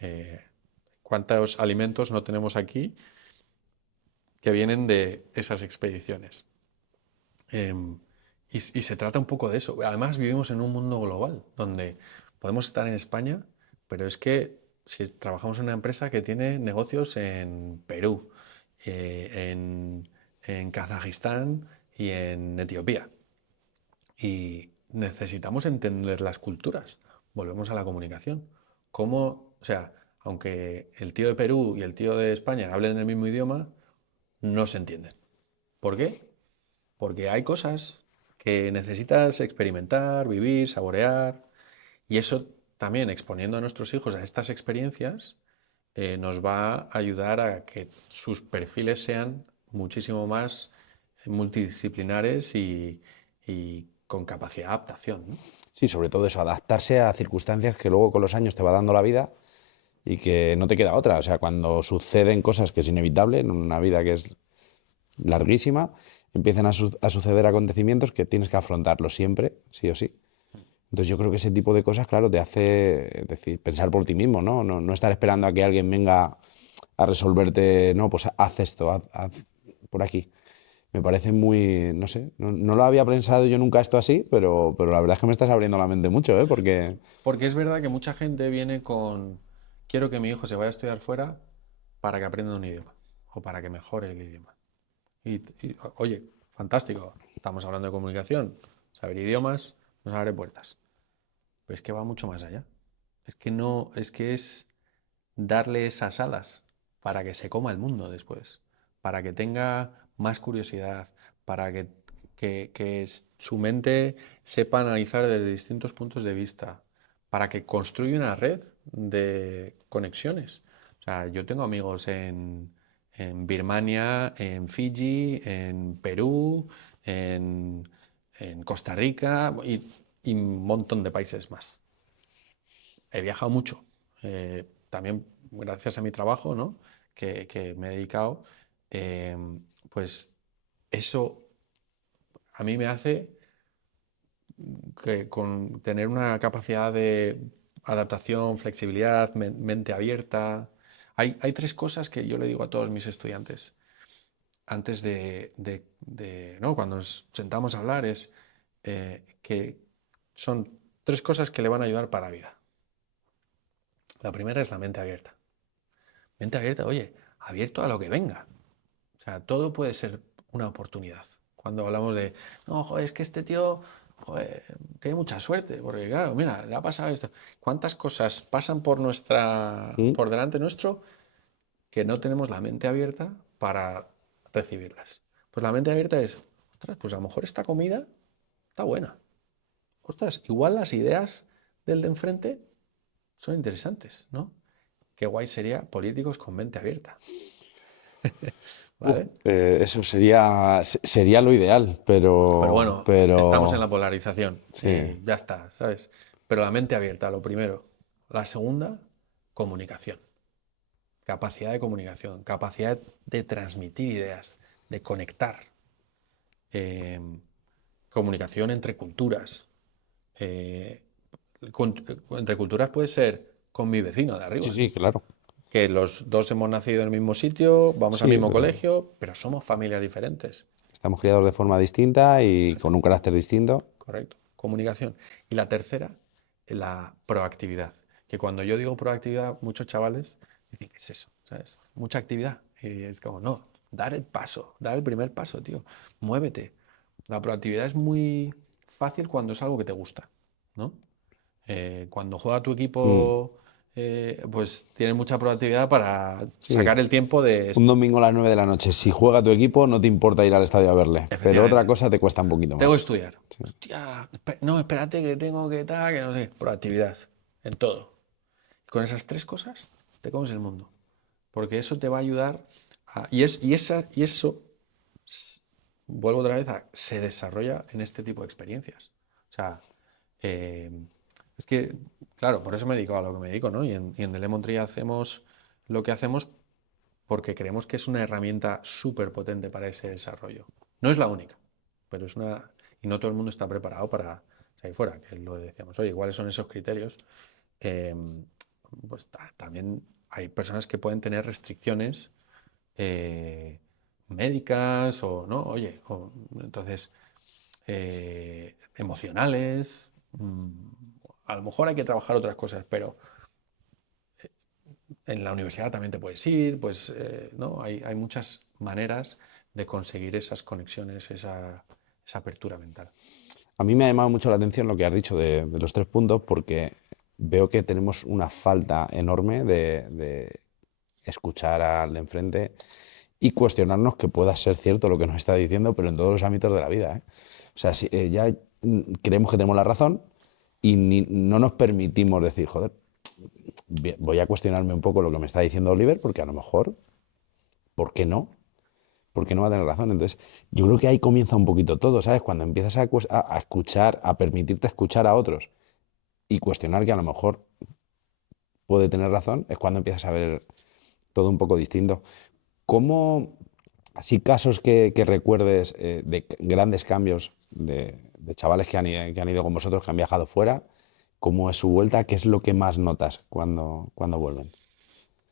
Eh, ¿Cuántos alimentos no tenemos aquí que vienen de esas expediciones? Em, y se trata un poco de eso. Además, vivimos en un mundo global, donde podemos estar en España, pero es que si trabajamos en una empresa que tiene negocios en Perú, en Kazajistán y en Etiopía, y necesitamos entender las culturas. Volvemos a la comunicación. ¿Cómo, o sea, aunque el tío de Perú y el tío de España hablen el mismo idioma, no se entienden? ¿Por qué? Porque hay cosas que necesitas experimentar, vivir, saborear, y eso también exponiendo a nuestros hijos a estas experiencias, nos va a ayudar a que sus perfiles sean muchísimo más multidisciplinares y con capacidad de adaptación, ¿no? Sí, sobre todo eso, adaptarse a circunstancias que luego con los años te va dando la vida y que no te queda otra. O sea, cuando suceden cosas que es inevitable en una vida que es larguísima, empiezan a suceder acontecimientos que tienes que afrontarlos siempre, sí o sí. Entonces yo creo que ese tipo de cosas, claro, te hace decir, pensar por ti mismo, ¿no? No estar esperando a que alguien venga a resolverte, no, pues haz esto, haz por aquí. Me parece muy, no sé, no lo había pensado yo nunca esto así, pero la verdad es que me estás abriendo la mente mucho, ¿eh? Porque, Porque es verdad que mucha gente viene con, quiero que mi hijo se vaya a estudiar fuera para que aprenda un idioma o para que mejore el idioma. Oye, fantástico, estamos hablando de comunicación, saber idiomas nos abre puertas, pero es que va mucho más allá. Es que no, es que es darle esas alas para que se coma el mundo después, para que tenga más curiosidad, para que su mente sepa analizar desde distintos puntos de vista, para que construya una red de conexiones. O sea, yo tengo amigos en Birmania, en Fiji, en Perú, en, en Costa Rica y un montón de países más. He viajado mucho, también gracias a mi trabajo, ¿no? Que me he dedicado, eh, pues eso a mí me hace que con tener una capacidad de adaptación, flexibilidad, mente abierta. Hay tres cosas que yo le digo a todos mis estudiantes antes ¿no? Cuando nos sentamos a hablar, es que son tres cosas que le van a ayudar para la vida. La primera es la mente abierta. Mente abierta, oye, abierto a lo que venga. O sea, todo puede ser una oportunidad. Cuando hablamos de, no, joder, es que este tío, joder, tiene mucha suerte, porque claro, mira, le ha pasado esto. ¿Cuántas cosas pasan ¿Mm? por delante nuestro que no tenemos la mente abierta para recibirlas? Pues la mente abierta es, ostras, pues a lo mejor esta comida está buena. Ostras, igual las ideas del de enfrente son interesantes, ¿no? Qué guay sería políticos con mente abierta, ¿vale? Eso sería lo ideal, Pero pero, bueno, estamos en pero la polarización sí, y ya está, ¿sabes? Pero la mente abierta, lo primero. La segunda, comunicación. Capacidad de comunicación, capacidad de transmitir ideas, de conectar. Eh, comunicación entre culturas. Eh, entre culturas puede ser con mi vecino de sí, arriba, sí, claro. que los dos hemos nacido en el mismo sitio, vamos al Sí, mismo pero colegio, pero somos familias diferentes. estamos criados de forma distinta y con un carácter distinto. Correcto. Comunicación. Y la tercera, la proactividad. Que cuando yo digo proactividad, muchos chavales dicen, ¿qué es eso? ¿Sabes? Mucha actividad. Y es como, no, dar el paso, dar el primer paso, tío. Muévete. La proactividad es muy fácil cuando es algo que te gusta, ¿no? Cuando juega tu Mm, equipo, pues tienes mucha proactividad para sí, sacar el tiempo de un esto. domingo a las 9 de la noche, si juega tu equipo, no te importa ir al estadio a verle, pero otra Efectivamente. cosa te cuesta un poquito Tengo que más. estudiar. Hostia, no, espérate que tengo que tal, que no sé. Proactividad en todo. Con esas tres cosas te comes el mundo. Porque eso te va a ayudar y eso, s- vuelvo otra vez se desarrolla en este tipo de experiencias. O sea, eh, es que, claro, por eso me dedico a lo que me dedico, ¿no? Y en The Lemon Tree hacemos lo que hacemos porque creemos que es una herramienta súper potente para ese desarrollo. No es la única, pero es una. Y no todo el mundo está preparado para salir fuera, que lo decíamos, oye, ¿cuáles son esos criterios? Eh, pues también hay personas que pueden tener restricciones eh, médicas o no, oye, entonces emocionales. A lo mejor hay que trabajar otras cosas, pero en la universidad también te puedes ir, pues, ¿no? Hay muchas maneras de conseguir esas conexiones, esa apertura mental. A mí me ha llamado mucho la atención lo que has dicho de los tres puntos porque veo que tenemos una falta enorme de escuchar al de enfrente y cuestionarnos que pueda ser cierto lo que nos está diciendo, pero en todos los ámbitos de la vida, ¿eh? O sea, si, ya creemos que tenemos la razón y no nos permitimos decir, joder, voy a cuestionarme un poco lo que me está diciendo Oliver, porque a lo mejor, ¿por qué no? ¿Por qué no va a tener razón? Entonces, yo creo que ahí comienza un poquito todo, ¿sabes? Cuando empiezas a escuchar, a permitirte escuchar a otros y cuestionar que a lo mejor puede tener razón, es cuando empiezas a ver todo un poco distinto. ¿Cómo, así casos que recuerdes de grandes cambios de chavales que han ido con vosotros, que han viajado fuera, cómo es su vuelta, qué es lo que más notas cuando vuelven?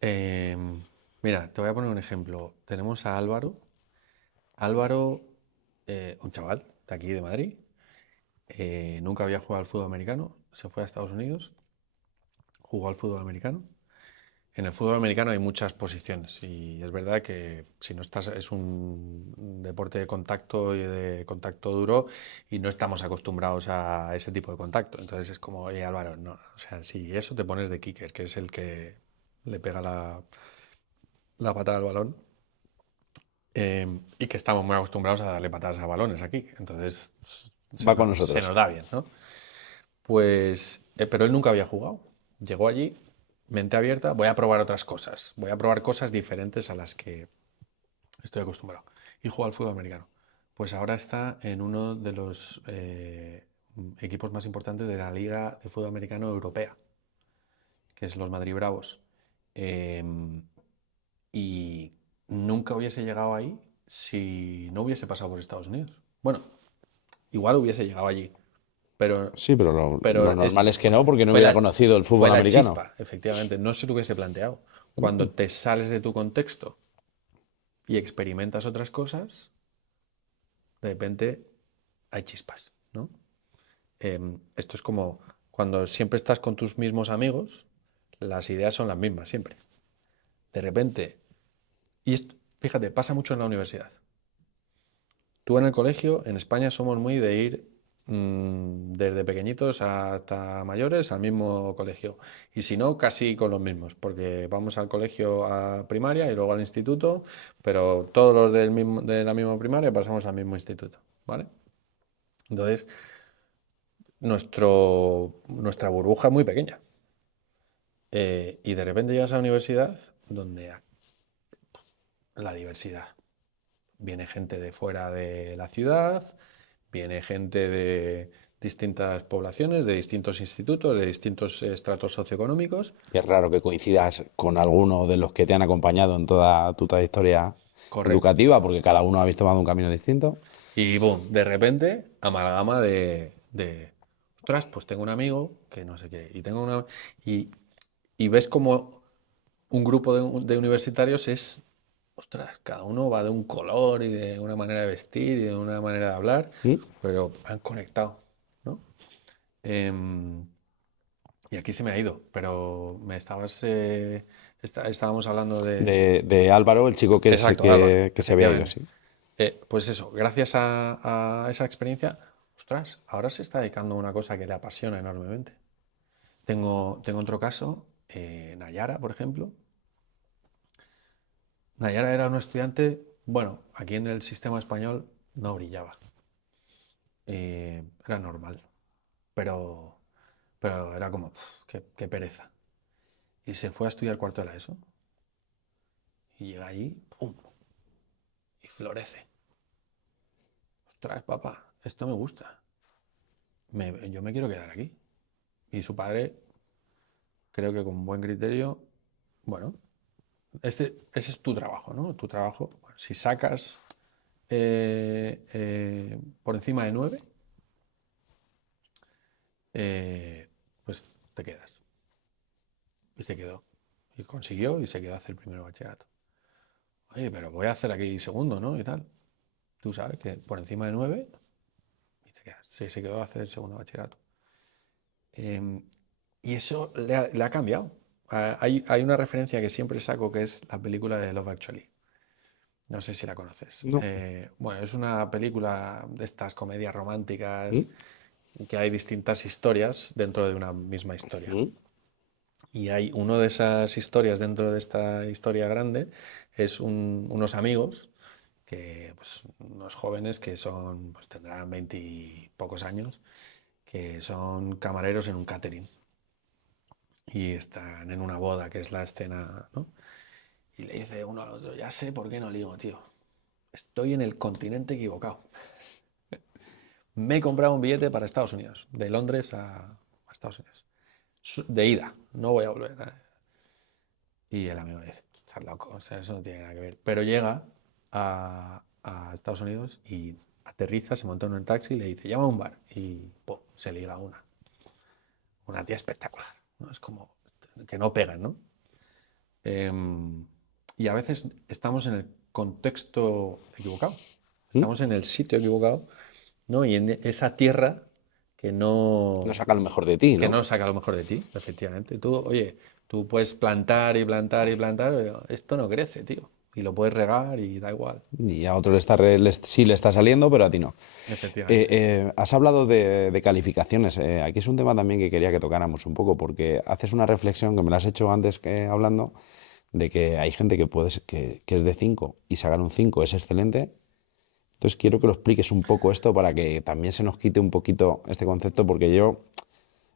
Em, Mira, te voy a poner un ejemplo. Tenemos a Álvaro. Álvaro, un chaval de aquí de Madrid, nunca había jugado al fútbol americano, se fue a Estados Unidos, jugó al fútbol americano. En el fútbol americano hay muchas posiciones y es verdad que si no estás, es un deporte de contacto y de contacto duro y no estamos acostumbrados a ese tipo de contacto. Entonces es como, oye Álvaro, no, o sea, si eso te pones de kicker, que es el que le pega la patada al balón, y que estamos muy acostumbrados a darle patadas a balones aquí, entonces Va con se nosotros. nos da bien, ¿no? Pues, pero él nunca había jugado. Llegó allí, mente abierta, voy a probar otras cosas. Voy a probar cosas diferentes a las que estoy acostumbrado. Y jugó al fútbol americano. Pues ahora está en uno de los equipos más importantes de la Liga de Fútbol Americano Europea, que es los Madrid Bravos. Em, y nunca hubiese llegado ahí si no hubiese pasado por Estados Unidos. Bueno, igual hubiese llegado allí, pero Sí, pero lo normal esto es que no, porque no hubiera conocido el fue fútbol la americano. chispa, efectivamente. No se lo hubiese planteado. Cuando te sales de tu contexto y experimentas otras cosas, de repente hay chispas, ¿no? Esto es como cuando siempre estás con tus mismos amigos, las ideas son las mismas siempre. De repente, y esto, fíjate, pasa mucho en la universidad. Tú en el colegio, en España somos muy de ir desde pequeñitos hasta mayores al mismo colegio. Y si no, casi con los mismos, porque vamos al colegio a primaria y luego al instituto, pero todos los de la misma primaria pasamos al mismo instituto, ¿vale? Entonces, nuestra burbuja es muy pequeña. Y de repente llegas a la universidad donde la diversidad. Viene gente de fuera de la ciudad, viene gente de distintas poblaciones, de distintos institutos, de distintos estratos socioeconómicos. Es raro que coincidas con alguno de los que te han acompañado en toda tu trayectoria Correcto. educativa, porque cada uno habéis tomado un camino distinto. Y boom, de repente, amalgama ostras, pues tengo un amigo que no sé qué, y tengo una... Y, y ves como un grupo de universitarios es, ostras, cada uno va de un color y de una manera de vestir y de una manera de hablar, ¿Mm? pero han conectado, ¿no? Em, y aquí se me ha ido, pero estábamos hablando de... De Álvaro, el chico Exacto, Álvaro, que se había ido, efectivamente. sí. Pues eso, gracias a esa experiencia, ostras, ahora se está dedicando a una cosa que le apasiona enormemente. Tengo otro caso, Nayara, por ejemplo. Nayara era una estudiante, bueno, aquí en el sistema español no brillaba, era normal, pero, pero era como, qué pereza. Y se fue a estudiar cuarto de la ESO y llega allí, ¡pum! Y florece. Ostras, papá, esto me gusta. Yo me quiero quedar aquí. Y su padre, creo que con buen criterio, bueno, ese es tu trabajo, ¿no? Tu trabajo, bueno, si sacas por encima de 9, pues te quedas. Y se quedó. Y consiguió y se quedó a hacer primero bachillerato. Oye, pero voy a hacer aquí segundo, ¿no? Y tal. Tú sabes que por encima de 9 y te quedas. Sí, se quedó a hacer el segundo bachillerato. Em, y eso le ha cambiado. Hay una referencia que siempre saco que es la película de Love Actually. No sé si la conoces. No. Bueno, es una película de estas comedias románticas ¿Mm? que hay distintas historias dentro de una misma historia. ¿Mm? Y hay una de esas historias dentro de esta historia grande, es unos amigos, que, pues, unos jóvenes que son, pues tendrán 20 y pocos años, que son camareros en un catering y están en una boda, que es la escena, ¿no? Y le dice uno al otro, ya sé por qué no ligo, tío. Estoy en el continente equivocado. Me he comprado un billete para Estados Unidos, de Londres a Estados Unidos. De ida, no voy a volver. Y el amigo le dice, estás loco, o sea, eso no tiene nada que ver. Pero llega a Estados Unidos y aterriza, se monta en un taxi y le dice, llama a un bar. Y ¡pum! Se liga una tía espectacular, ¿no? Es como que no pegan, ¿no? Em, y a veces estamos en el contexto equivocado, ¿Mm? estamos en el sitio equivocado, ¿no? Y en esa tierra que No no, saca lo mejor de ti, que ¿no? no saca lo mejor de ti, efectivamente. Tú, oye, tú puedes plantar y plantar y plantar, pero esto no crece, tío. Y lo puedes regar y da igual, Y a otro sí le está saliendo, pero a ti no. efectivamente. Has hablado de calificaciones. Aquí es un tema también que quería que tocáramos un poco, porque haces una reflexión que me la has hecho antes que hablando, de que hay gente que que es de 5 y sacar un 5 es excelente. Entonces quiero que lo expliques un poco esto para que también se nos quite un poquito este concepto, porque yo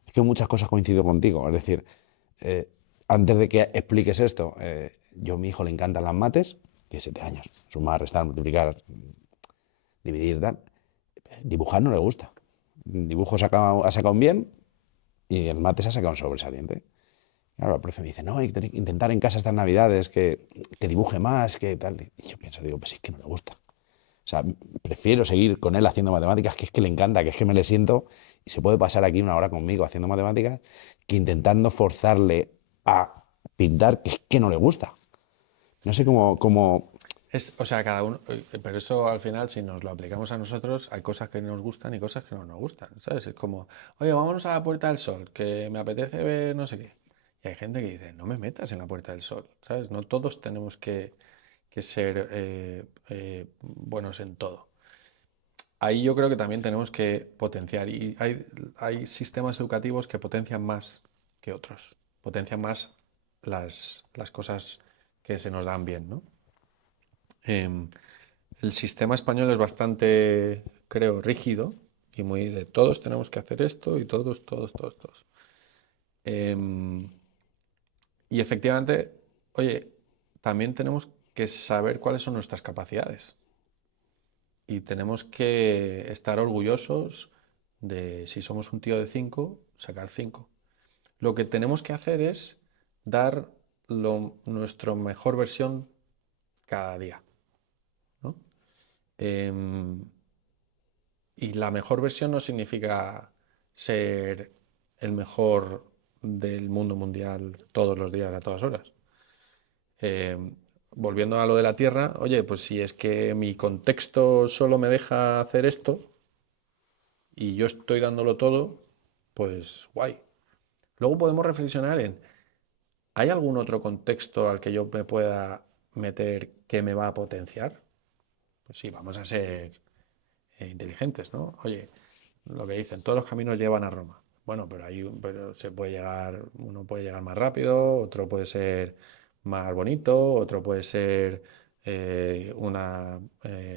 es que en muchas cosas coincido contigo. Es decir, eh, antes de que expliques esto, yo a mi hijo le encantan las mates, tiene 7 años, sumar, restar, multiplicar, dividir, tal. Dibujar no le gusta. Dibujo ha sacado un bien y el mate se ha sacado un sobresaliente. Claro, el profe me dice, no, hay que intentar en casa estas navidades que dibuje más, que tal. Y yo pienso, digo, pues es que no le gusta. O sea, prefiero seguir con él haciendo matemáticas, que es que le encanta, que es que me le siento y se puede pasar aquí una hora conmigo haciendo matemáticas, que intentando forzarle a pintar, que es que no le gusta. No sé cómo. O sea, cada uno, pero eso al final, si nos lo aplicamos a nosotros, hay cosas que nos gustan y cosas que no nos gustan, ¿sabes? Es como, oye, vámonos a la Puerta del Sol, que me apetece ver no sé qué. Y hay gente que dice, no me metas en la Puerta del Sol, ¿sabes? No todos tenemos que ser buenos en todo. Ahí yo creo que también tenemos que potenciar, y hay sistemas educativos que potencian más que otros, potencian más las cosas que se nos dan bien, ¿no? Em, el sistema español es bastante, creo, rígido y muy de todos tenemos que hacer esto y todos, todos, todos, todos. Em, y efectivamente, oye, también tenemos que saber cuáles son nuestras capacidades y tenemos que estar orgullosos de si somos un tío de 5 sacar 5. Lo que tenemos que hacer es dar nuestra mejor versión cada día, ¿no? Em, Y la mejor versión no significa ser el mejor del mundo mundial todos los días, a todas horas. Eh, Volviendo a lo de la Tierra, oye, pues si es que mi contexto solo me deja hacer esto y yo estoy dándolo todo, pues guay. Luego podemos reflexionar en, ¿hay algún otro contexto al que yo me pueda meter que me va a potenciar? Pues sí, vamos a ser inteligentes, ¿no? Oye, lo que dicen, todos los caminos llevan a Roma. Bueno, pero se puede llegar, uno puede llegar más rápido, otro puede ser más bonito, otro puede ser una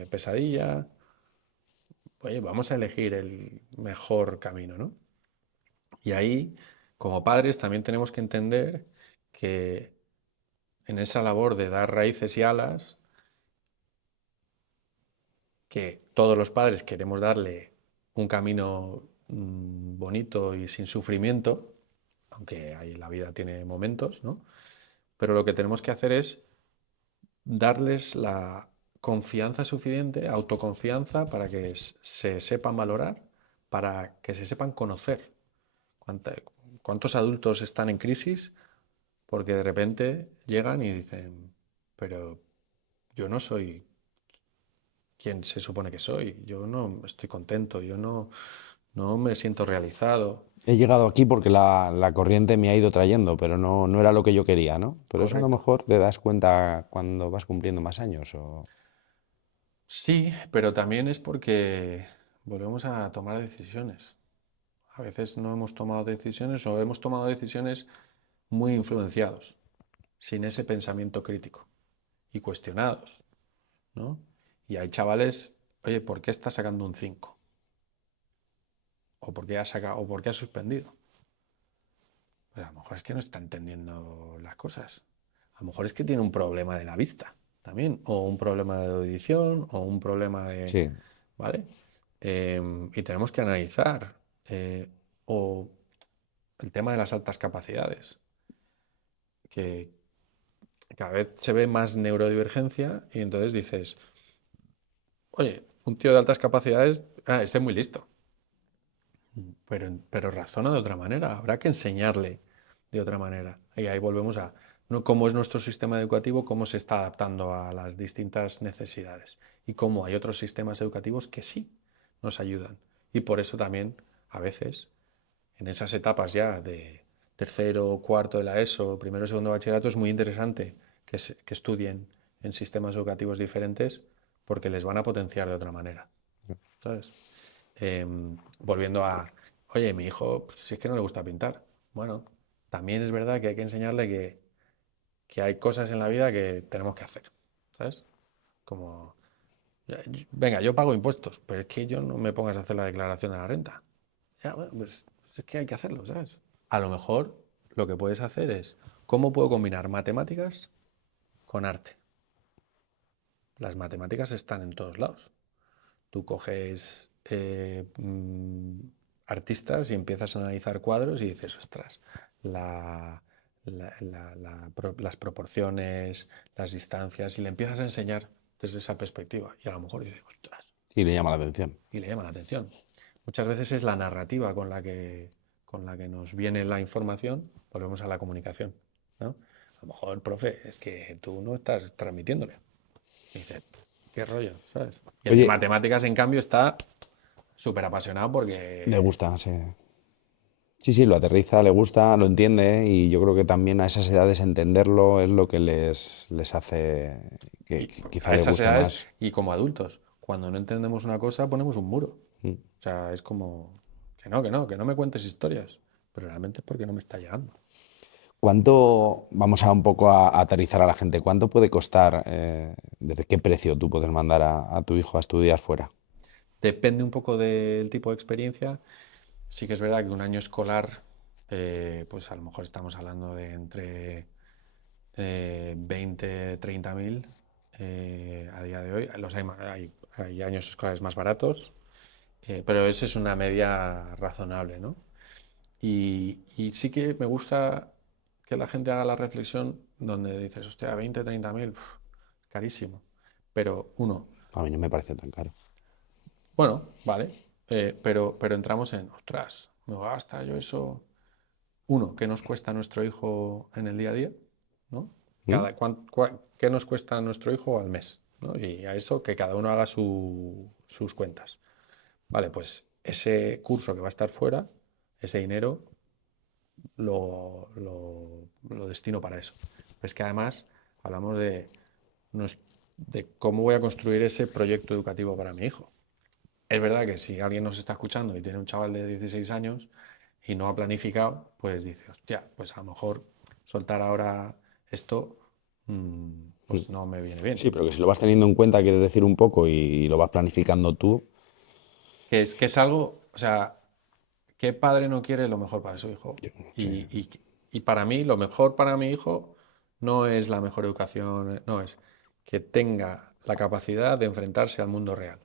pesadilla. Oye, vamos a elegir el mejor camino, ¿no? Y ahí, como padres, también tenemos que entender que en esa labor de dar raíces y alas, que todos los padres queremos darle un camino bonito y sin sufrimiento, aunque ahí la vida tiene momentos, ¿no? Pero lo que tenemos que hacer es darles la confianza suficiente, autoconfianza, para que se sepan valorar, para que se sepan conocer. ¿Cuánta- ¿Cuántos adultos están en crisis porque de repente llegan y dicen, pero yo no soy quien se supone que soy, yo no estoy contento, yo no me siento realizado? He llegado aquí porque la corriente me ha ido trayendo, pero no era lo que yo quería, ¿no? Pero eso a lo Correcto. mejor te das cuenta cuando vas cumpliendo más años. Sí, pero también es porque volvemos a tomar decisiones. A veces no hemos tomado decisiones o hemos tomado decisiones muy influenciados, sin ese pensamiento crítico y cuestionados, ¿no? Y hay chavales, oye, ¿por qué estás sacando un 5? o por qué ha sacado, o por qué ha suspendido. Pues a lo mejor es que no está entendiendo las cosas. A lo mejor es que tiene un problema de la vista también, o un problema de audición, o un problema de... Sí, ¿Vale? Y tenemos que analizar. O el tema de las altas capacidades, que cada vez se ve más neurodivergencia y entonces dices, oye, un tío de altas capacidades, ese es muy listo, pero razona de otra manera, habrá que enseñarle de otra manera. Y ahí volvemos a cómo es nuestro sistema educativo, cómo se está adaptando a las distintas necesidades y cómo hay otros sistemas educativos que sí nos ayudan. Y por eso también, a veces, en esas etapas ya de tercero, cuarto de la ESO, primero y segundo de bachillerato, es muy interesante que estudien en sistemas educativos diferentes porque les van a potenciar de otra manera, ¿sabes? Volviendo a, oye, mi hijo, pues, si es que no le gusta pintar. Bueno, también es verdad que hay que enseñarle que hay cosas en la vida que tenemos que hacer, ¿sabes? Como, venga, yo pago impuestos, pero es que yo no me pongas a hacer la declaración de la renta. Ya, bueno, pues es que hay que hacerlo, ¿sabes? A lo mejor lo que puedes hacer es, ¿cómo puedo combinar matemáticas con arte? Las matemáticas están en todos lados. Tú coges artistas y empiezas a analizar cuadros y dices, ostras, la- las proporciones, las distancias, y le empiezas a enseñar desde esa perspectiva. Y a lo mejor dices, ostras, y le llama la atención. y le llama la atención. Muchas veces es la narrativa con la que nos viene la información, volvemos a la comunicación, ¿no? A lo mejor, profe, es que tú no estás transmitiéndole. Y dices, qué rollo, ¿sabes? Y el de Oye, matemáticas, en cambio, está súper apasionado le porque... gusta, sí. Sí, sí, lo aterriza, le gusta, lo entiende y yo creo que también a esas edades entenderlo es lo que les hace que quizá A le esas guste edades más. y como adultos, cuando no entendemos una cosa, ponemos un muro. Mm. O sea, es como, que no me cuentes historias, pero realmente es porque no me está llegando. ¿Cuánto, vamos a un poco a aterrizar a la gente, cuánto puede costar, desde qué precio tú puedes mandar a tu hijo a estudiar fuera? Depende un poco del tipo de experiencia. Sí que es verdad que un año escolar, pues a lo mejor estamos hablando de entre 20, 30 mil a día de hoy. Hay años escolares más baratos, pero esa es una media razonable, ¿no? Y sí que me gusta que la gente haga la reflexión donde dices, hostia, 20, 30 mil, carísimo. Pero uno, A mí no me parece tan caro. bueno, vale, pero entramos en, ostras, ¿me va a gastar yo eso? Uno, ¿qué nos cuesta a nuestro hijo en el día a día? ¿No? ¿Mm? ¿Qué nos cuesta a nuestro hijo al mes? ¿No? Y a eso que cada uno haga sus cuentas. Vale, pues ese curso que va a estar fuera, ese dinero lo destino para eso. Pero es que además hablamos de cómo voy a construir ese proyecto educativo para mi hijo. Es verdad que si alguien nos está escuchando y tiene un chaval de 16 años y no ha planificado, pues dice, hostia, pues a lo mejor soltar ahora esto, Mm. pues no me viene bien. Sí, pero que si lo vas teniendo en cuenta, quieres decir un poco, y lo vas planificando tú. Que es algo, o sea, ¿qué padre no quiere lo mejor para su hijo? Sí. Y para mí, lo mejor para mi hijo no es la mejor educación, no, es que tenga la capacidad de enfrentarse al mundo real.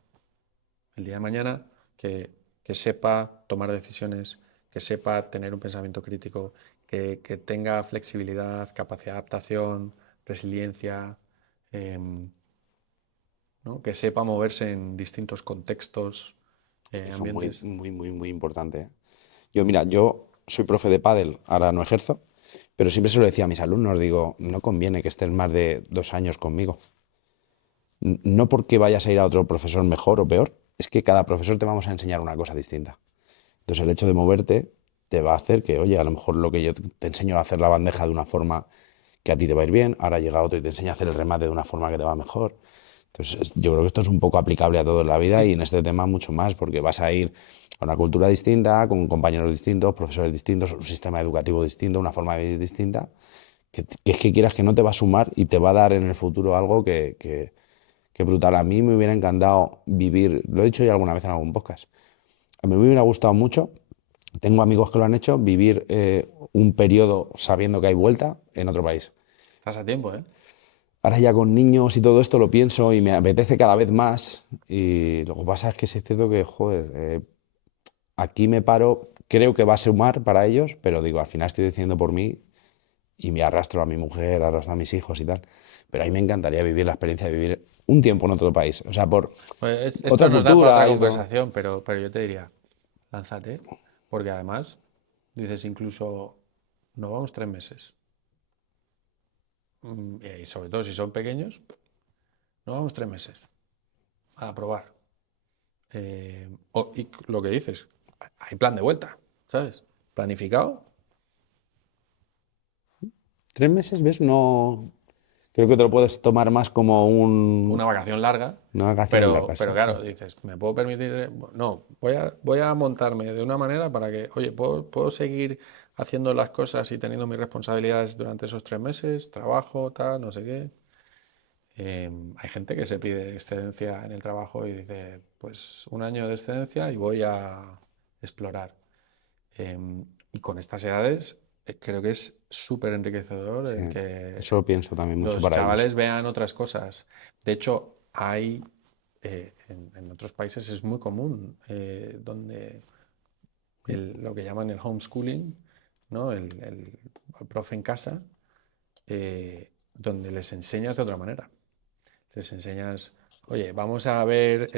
El día de mañana, que sepa tomar decisiones, que sepa tener un pensamiento crítico, que tenga flexibilidad, capacidad de adaptación, resiliencia, em, ¿no? Que sepa moverse en distintos contextos, Eso es muy, ambientes. muy, muy, muy importante, ¿eh? Yo, mira, yo soy profe de pádel, ahora no ejerzo, pero siempre se lo decía a mis alumnos, digo, no conviene que estés más de 2 años conmigo. No porque vayas a ir a otro profesor mejor o peor, es que cada profesor te vamos a enseñar una cosa distinta. Entonces el hecho de moverte te va a hacer que, oye, a lo mejor lo que yo te enseño a hacer la bandeja de una forma que a ti te va a ir bien, ahora llega otro y te enseña a hacer el remate de una forma que te va mejor. Entonces yo creo que esto es un poco aplicable a todo en la vida y Sí, en este tema mucho más, porque vas a ir a una cultura distinta, con compañeros distintos, profesores distintos, un sistema educativo distinto, una forma de vivir distinta, que es que quieras que no te va a sumar y te va a dar en el futuro algo que brutal. A mí me hubiera encantado vivir, lo he dicho ya alguna vez en algún podcast, a mí me hubiera gustado mucho, tengo amigos que lo han hecho, vivir un periodo sabiendo que hay vuelta en otro país. Estás a tiempo, ¿eh? Ahora ya con niños y todo esto lo pienso y me apetece cada vez más. Y lo que pasa es que sí es cierto que, joder, aquí me paro, creo que va a sumar para ellos, pero digo, al final estoy decidiendo por mí y me arrastro a mi mujer, arrastro a mis hijos y tal. Pero a mí me encantaría vivir la experiencia de vivir un tiempo en otro país. O sea, por Pues esto otra nos da para otra cultura y otro... conversación, pero yo te diría, lánzate, porque además, dices incluso, nos vamos 3 meses. Y sobre todo si son pequeños, nos vamos 3 meses a probar. Y lo que dices, hay plan de vuelta, ¿sabes? Planificado, 3 meses, ¿ves? No... Creo que te lo puedes tomar más como una vacación larga, una vacación larga, pero exacto. claro, dices, ¿me puedo permitir? No, voy a montarme de una manera para que, oye, puedo seguir haciendo las cosas y teniendo mis responsabilidades durante esos 3 meses, trabajo, tal, no sé qué. Hay gente que se pide excedencia en el trabajo y dice, pues un año de excedencia y voy a explorar. Y con estas edades creo que es súper enriquecedor Sí, el que eso pienso también mucho los para ellos. chavales vean otras cosas. De hecho, en otros países es muy común, donde lo que llaman el homeschooling, ¿no? El profe en casa, donde les enseñas de otra manera. Les enseñas, oye, vamos a ver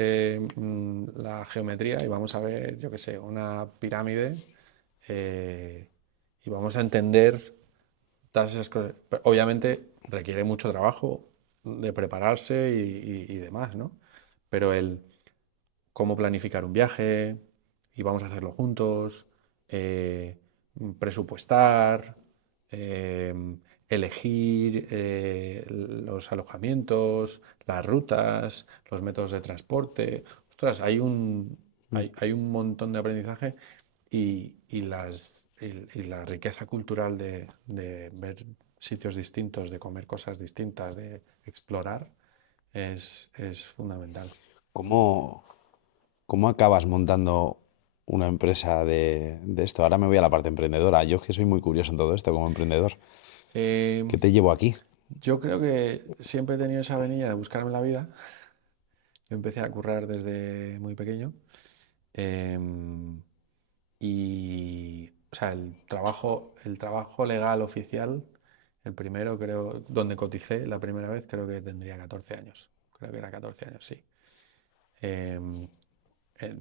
la geometría y vamos a ver, yo qué sé, una pirámide, eh, y vamos a entender todas esas cosas. Pero obviamente requiere mucho trabajo de prepararse y demás, ¿no? Pero el cómo planificar un viaje, y vamos a hacerlo juntos, eh, presupuestar, eh, elegir los alojamientos, las rutas, los métodos de transporte. Ostras, hay un montón de aprendizaje y la riqueza cultural de ver sitios distintos, de comer cosas distintas, de explorar, es fundamental. ¿Cómo, cómo acabas montando una empresa de esto? Ahora me voy a la parte emprendedora. Yo es que soy muy curioso en todo esto como emprendedor. Eh, ¿Qué te llevo aquí? yo creo que siempre he tenido esa venilla de buscarme la vida. Yo empecé a currar desde muy pequeño. em, o sea, el trabajo legal oficial, el primero creo, donde coticé la primera vez, creo que tendría 14 años. Creo que era 14 años, sí. Em,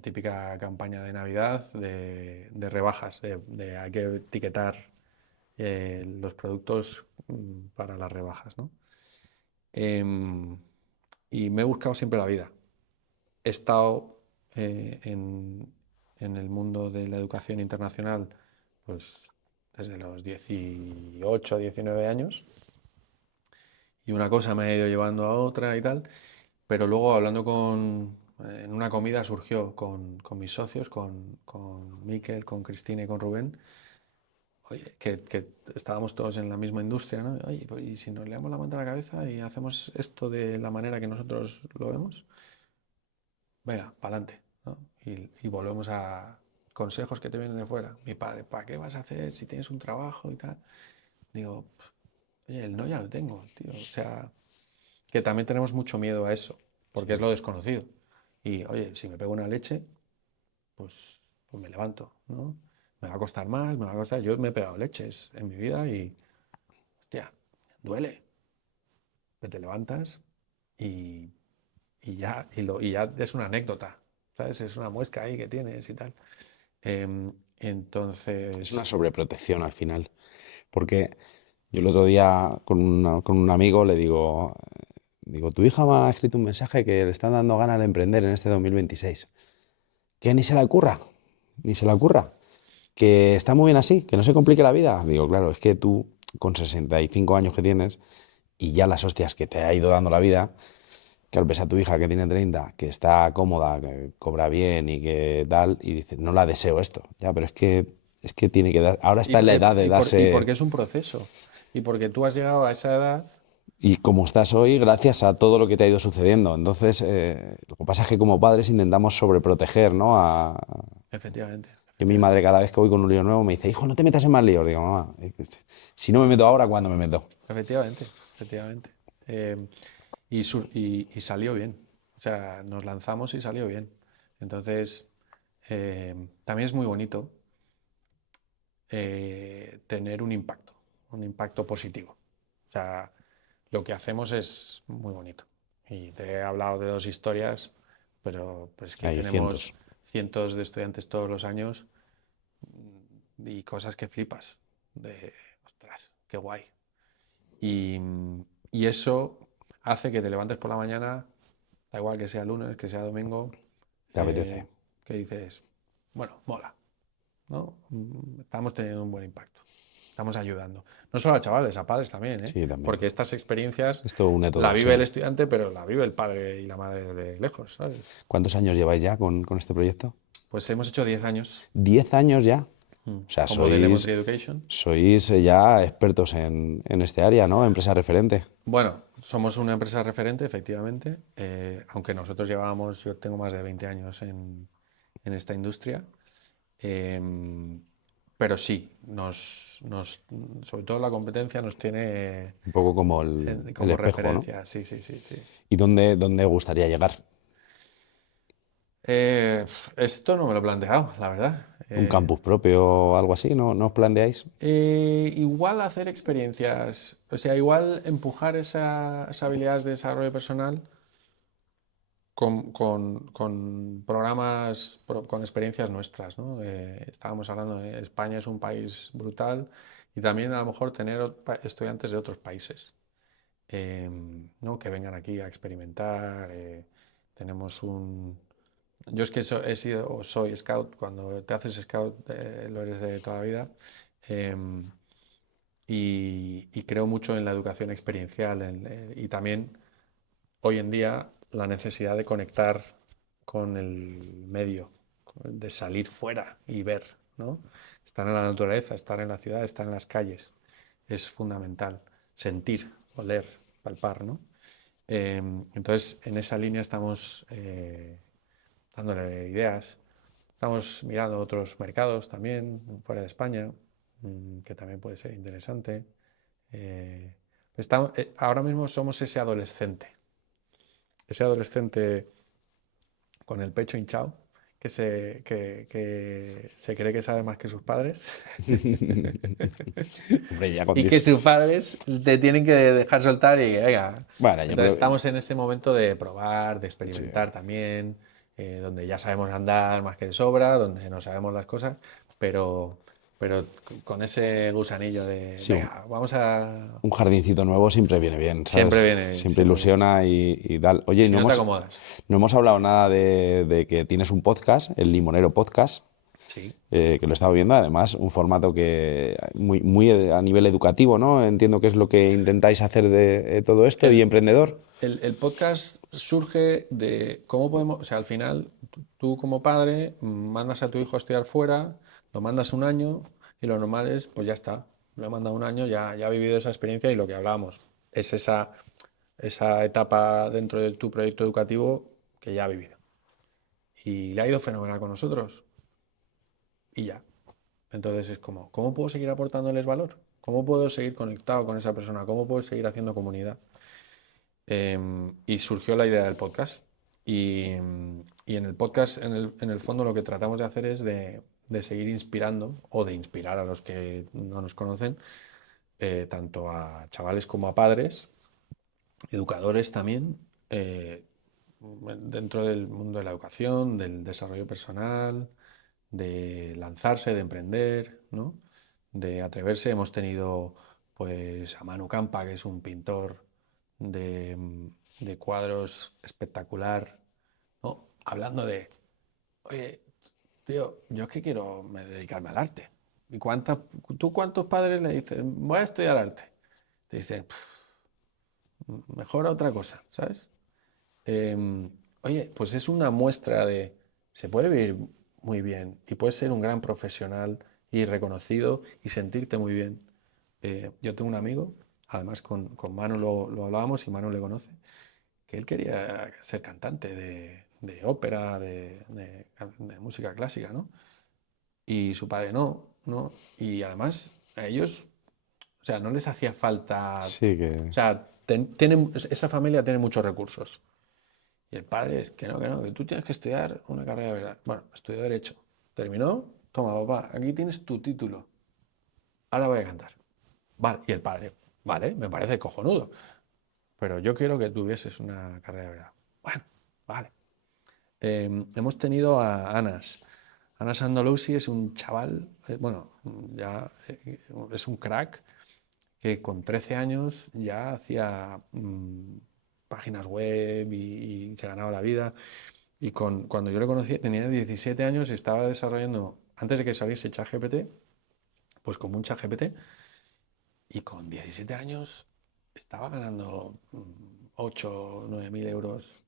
Típica campaña de Navidad de rebajas, de hay que etiquetar los productos para las rebajas, ¿no? Em, y me he buscado siempre la vida. He estado en el mundo de la educación internacional, pues desde los 18, 19 años, y una cosa me ha ido llevando a otra y tal, pero luego hablando en una comida surgió con mis socios, con Miquel, con Cristina y con Rubén, oye, que estábamos todos en la misma industria, ¿no? Oye, pues, ¿y si nos leamos la mano a la cabeza y hacemos esto de la manera que nosotros lo vemos? Venga, para adelante, ¿no? Y volvemos a consejos que te vienen de fuera. Mi padre, ¿para qué vas a hacer si tienes un trabajo y tal? Digo, oye, el no ya lo tengo, tío. O sea, que también tenemos mucho miedo a eso, porque es lo desconocido. Y, oye, si me pego una leche, pues me levanto, ¿no? Me va a costar más, me va a costar. Yo me he pegado leches en mi vida y, hostia, duele. Pero te levantas y, y ya es una anécdota, ¿sabes? Es una muesca ahí que tienes y tal. Es una Entonces, sobreprotección al final. Porque yo el otro día con un amigo le digo, tu hija me ha escrito un mensaje que le están dando ganas de emprender en este 2026. Que ni se la ocurra, ni se la ocurra. Que está muy bien así, que no se complique la vida. Digo, claro, es que tú, con 65 años que tienes, y ya las hostias que te ha ido dando la vida, que al ves a tu hija que tiene 30 que está cómoda, que cobra bien y que tal, y dices, no la deseo esto. Ya, pero es que tiene que dar, ahora y, está en la edad de y porque darse, es un proceso. Y porque tú has llegado a esa edad. y como estás hoy, gracias a todo lo que te ha ido sucediendo. Entonces, lo que pasa es que como padres intentamos sobreproteger, ¿no? efectivamente, Que mi efectivamente, madre cada vez que voy con un lío nuevo me dice, hijo, no te metas en más líos. Digo, mamá, si no me meto ahora, ¿cuándo me meto? efectivamente, efectivamente. Eh, y salió bien. O sea, nos lanzamos y salió bien. Entonces, también es muy bonito tener un impacto positivo. O sea, lo que hacemos es muy bonito. Y te he hablado de dos historias, pero pues que Hay tenemos cientos. cientos de estudiantes todos los años y cosas que flipas. De, ostras, qué guay. Y, y eso hace que te levantes por la mañana, da igual que sea lunes, que sea domingo, Te apetece. que dices, bueno, mola, ¿no? Estamos teniendo un buen impacto, estamos ayudando. No solo a chavales, a padres también, ¿eh? Sí, también. Porque estas experiencias Esto une la todo, vive el sí. estudiante, pero la vive el padre y la madre de lejos, ¿sabes? ¿Cuántos años lleváis ya con este proyecto? Pues hemos hecho 10 años 10 años ya. O sea, como de Lemon sois, Tree Education. sois ya expertos en este área, ¿no? Empresa referente. Bueno, somos una empresa referente, efectivamente, aunque nosotros llevábamos, yo tengo más de 20 años en esta industria, em, pero sí, sobre todo la competencia nos tiene Un poco como el como espejo, ¿no? referencia, sí, sí, sí, sí. ¿Y dónde gustaría llegar? Esto no me lo he planteado, la verdad. ¿Un campus propio o algo así? ¿No os planteáis? Igual hacer experiencias, o sea, igual empujar esas habilidades de desarrollo personal con programas, con experiencias nuestras, ¿no? Estábamos hablando de España es un país brutal y también a lo mejor tener estudiantes de otros países, ¿no? Que vengan aquí a experimentar. Tenemos un... Yo es que he sido o soy scout, cuando te haces scout lo eres de toda la vida. em, y creo mucho en la educación experiencial y también hoy en día la necesidad de conectar con el medio, de salir fuera y ver, ¿no? Estar en la naturaleza, estar en la ciudad, estar en las calles, es fundamental. Sentir, oler, palpar, ¿no? Entonces, en esa línea estamos dándole ideas. Estamos mirando otros mercados también, fuera de España, que también puede ser interesante. Eh, ahora mismo somos ese adolescente con el pecho hinchado, que se cree que sabe más que sus padres Hombre, ya con y 10. que sus padres te tienen que dejar soltar y venga. Bueno, Entonces estamos en ese momento de probar, de sí. experimentar también, donde ya sabemos andar más que de sobra, donde no sabemos las cosas, pero, pero con ese gusanillo de, Sí, venga, vamos a... un jardincito nuevo siempre viene bien, ¿sabes? Siempre viene bien, Siempre siempre viene bien. ilusiona y tal. Oye, Si no te acomodas. no hemos hablado nada de que tienes un podcast, el Limonero Podcast, Sí. que lo he estado viendo, además, un formato que muy a nivel educativo, ¿no? Entiendo que es lo que intentáis hacer de todo esto y El, emprendedor. el podcast surge de cómo podemos, o sea, al final tú como padre mandas a tu hijo a estudiar fuera, lo mandas un año y lo normal es, pues ya está, lo he mandado un año, ya ha vivido esa experiencia y lo que hablábamos es esa etapa dentro de tu proyecto educativo que ya ha vivido. Y le ha ido fenomenal con nosotros y ya. Entonces es como, ¿cómo puedo seguir aportándoles valor? ¿Cómo puedo seguir conectado con esa persona? ¿Cómo puedo seguir haciendo comunidad? Y surgió la idea del podcast. Y en el podcast, en el fondo, lo que tratamos de hacer es de seguir inspirando o de inspirar a los que no nos conocen, tanto a chavales como a padres, educadores también, dentro del mundo de la educación, del desarrollo personal, de lanzarse, de emprender, ¿no? De atreverse. Hemos tenido pues a Manu Campa, que es un pintor de, de cuadros espectacular, ¿no? Hablando de, oye, tío, yo es que quiero dedicarme al arte. ¿Y tú cuántos padres le dices, voy a estudiar arte? Te dicen, mejor otra cosa, ¿sabes? Oye, pues es una muestra de, se puede vivir muy bien y puedes ser un gran profesional y reconocido y sentirte muy bien. Yo tengo un amigo, además con Manu lo hablábamos y Manu le conoce, que él quería ser cantante de ópera, de música clásica, ¿no? Y su padre no. Y además a ellos, o sea, no les hacía falta, Sí, o sea, esa familia tiene muchos recursos. Y el padre es que tú tienes que estudiar una carrera de verdad. Bueno, estudió Derecho. Terminó, toma, papá, aquí tienes tu título. Ahora voy a cantar. Vale, y el padre, vale, me parece cojonudo, pero yo quiero que tuvieses una carrera de verdad. Bueno, vale. Hemos tenido a Anas. Anas Andalusi es un chaval, bueno, ya es un crack que con 13 años ya hacía páginas web y se ganaba la vida. Y cuando yo le conocí tenía 17 años y estaba desarrollando, antes de que saliese ChatGPT, pues con un ChatGPT, y con 17 años estaba ganando 8 o 9 mil euros.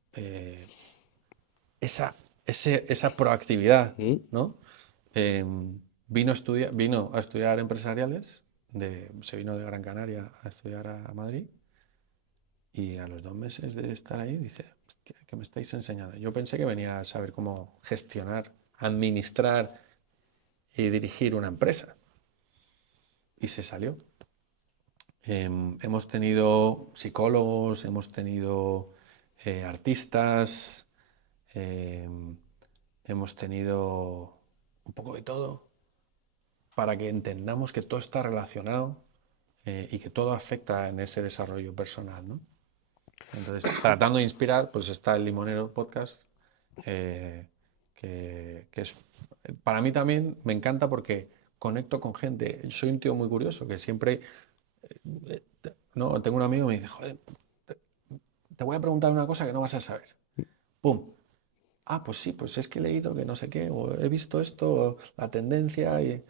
Esa proactividad, ¿Mm? ¿no? Eh, vino a estudiar empresariales, se vino de Gran Canaria a estudiar a Madrid, y a los 2 meses de estar ahí dice, ¿qué me estáis enseñando? Yo pensé que venía a saber cómo gestionar, administrar y dirigir una empresa, y se salió. Hemos tenido psicólogos, hemos tenido artistas, em, hemos tenido un poco de todo para que entendamos que todo está relacionado y que todo afecta en ese desarrollo personal, ¿no? Entonces, tratando de inspirar, pues está el Limonero Podcast, eh, que es, para mí también me encanta porque conecto con gente. Soy un tío muy curioso, que siempre, no, tengo un amigo que me dice, joder, te voy a preguntar una cosa que no vas a saber. ¡Pum! Ah, pues sí, pues es que he leído que no sé qué, o he visto esto, o la tendencia, y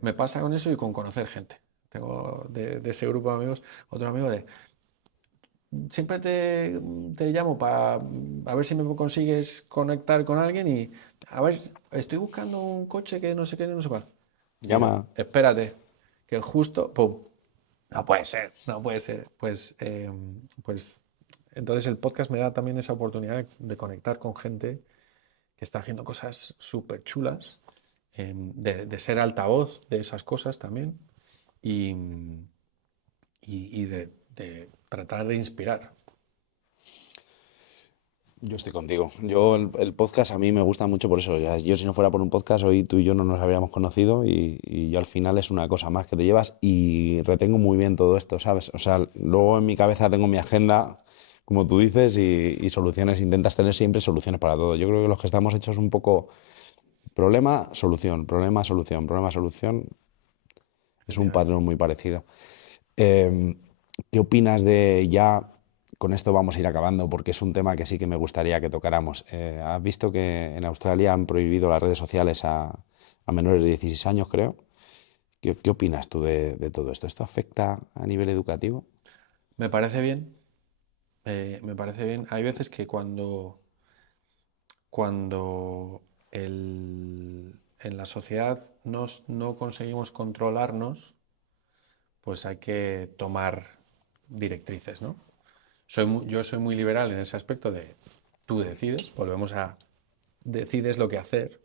me pasa con eso y con conocer gente. Tengo de ese grupo de amigos otro amigo de, siempre te llamo para a ver si me consigues conectar con alguien y a ver, estoy buscando un coche que no sé qué, no sé cuál. Y yo, Llama. espérate, que justo, ¡pum! No puede ser, no puede ser. Pues entonces el podcast me da también esa oportunidad de conectar con gente que está haciendo cosas súper chulas, de ser altavoz de esas cosas también y, y de tratar de inspirar. Yo estoy contigo. Yo el podcast a mí me gusta mucho por eso. Ya, yo si no fuera por un podcast, hoy tú y yo no nos habríamos conocido y yo al final es una cosa más que te llevas y retengo muy bien todo esto, ¿sabes? O sea, luego en mi cabeza tengo mi agenda, como tú dices, y soluciones. Intentas tener siempre soluciones para todo. Yo creo que los que estamos hechos un poco problema, solución, problema, solución, problema, solución. Es un Efectivamente. patrón muy parecido. Em, ¿Qué opinas de ya? Con esto vamos a ir acabando porque es un tema que sí que me gustaría que tocáramos. ¿Has visto que en Australia han prohibido las redes sociales a menores de 16 años, creo? ¿Qué opinas tú de todo esto? ¿Esto afecta a nivel educativo? Me parece bien, me parece bien. Hay veces que cuando en la sociedad no conseguimos controlarnos, pues hay que tomar directrices, ¿no? Yo soy muy liberal en ese aspecto de tú decides, volvemos a decides lo que hacer,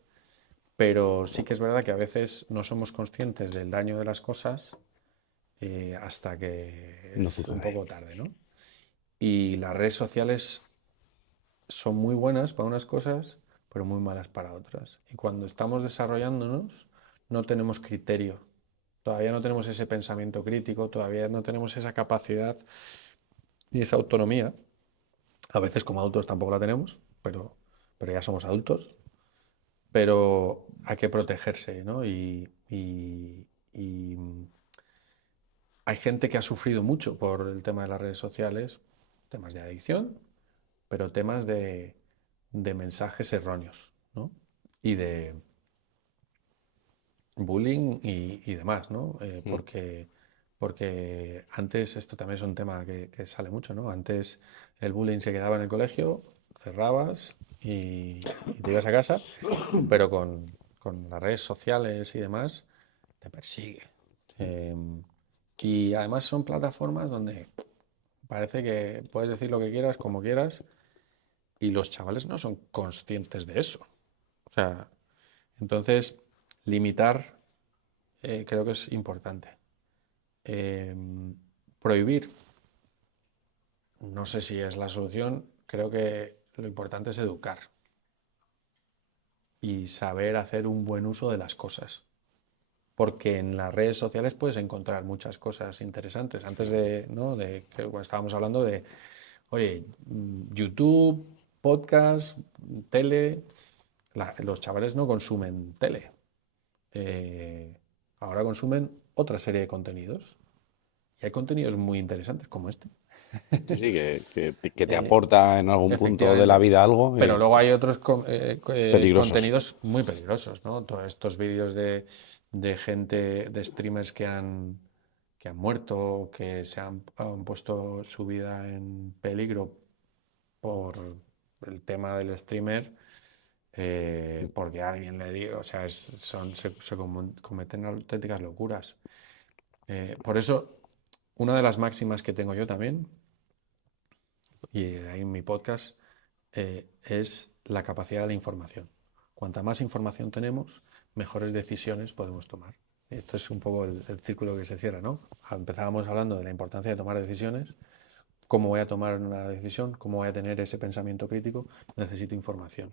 pero sí que es verdad que a veces no somos conscientes del daño de las cosas hasta que No es un sucede. poco tarde, ¿no? Y las redes sociales son muy buenas para unas cosas, pero muy malas para otras. Y cuando estamos desarrollándonos, no tenemos criterio. Todavía no tenemos ese pensamiento crítico, todavía no tenemos esa capacidad ni esa autonomía. A veces como adultos tampoco la tenemos, pero ya somos adultos. Pero hay que protegerse, ¿no? Y hay gente que ha sufrido mucho por el tema de las redes sociales, temas de adicción, pero temas de mensajes erróneos, ¿no? Y de bullying y demás, ¿no? Mm. Porque antes, esto también es un tema que sale mucho, ¿no? Antes el bullying se quedaba en el colegio, cerrabas y te ibas a casa, pero con las redes sociales y demás, te persigue. Em, y además son plataformas donde parece que puedes decir lo que quieras, como quieras, y los chavales no son conscientes de eso. O sea, entonces, limitar creo que es importante. Prohibir, no sé si es la solución, creo que lo importante es educar y saber hacer un buen uso de las cosas. Porque en las redes sociales puedes encontrar muchas cosas interesantes. Antes de, ¿no? de que estábamos hablando de, oye, YouTube, podcast, tele. Los chavales no consumen tele. Eh, ahora consumen otra serie de contenidos. Y hay contenidos muy interesantes como este. Sí, sí, que te Eh, aporta en algún punto de la Efectivamente. vida algo Pero luego hay otros peligrosos. contenidos muy peligrosos, ¿no? Todos estos vídeos de gente, de streamers que han muerto, que han puesto su vida en peligro por el tema del streamer, porque alguien le diga, o sea, cometen auténticas locuras. Por eso, una de las máximas que tengo yo también, y ahí en mi podcast, es la capacidad de la información. Cuanta más información tenemos, mejores decisiones podemos tomar. Esto es un poco el círculo que se cierra, ¿no? Empezábamos hablando de la importancia de tomar decisiones. ¿Cómo voy a tomar una decisión? ¿Cómo voy a tener ese pensamiento crítico? Necesito información.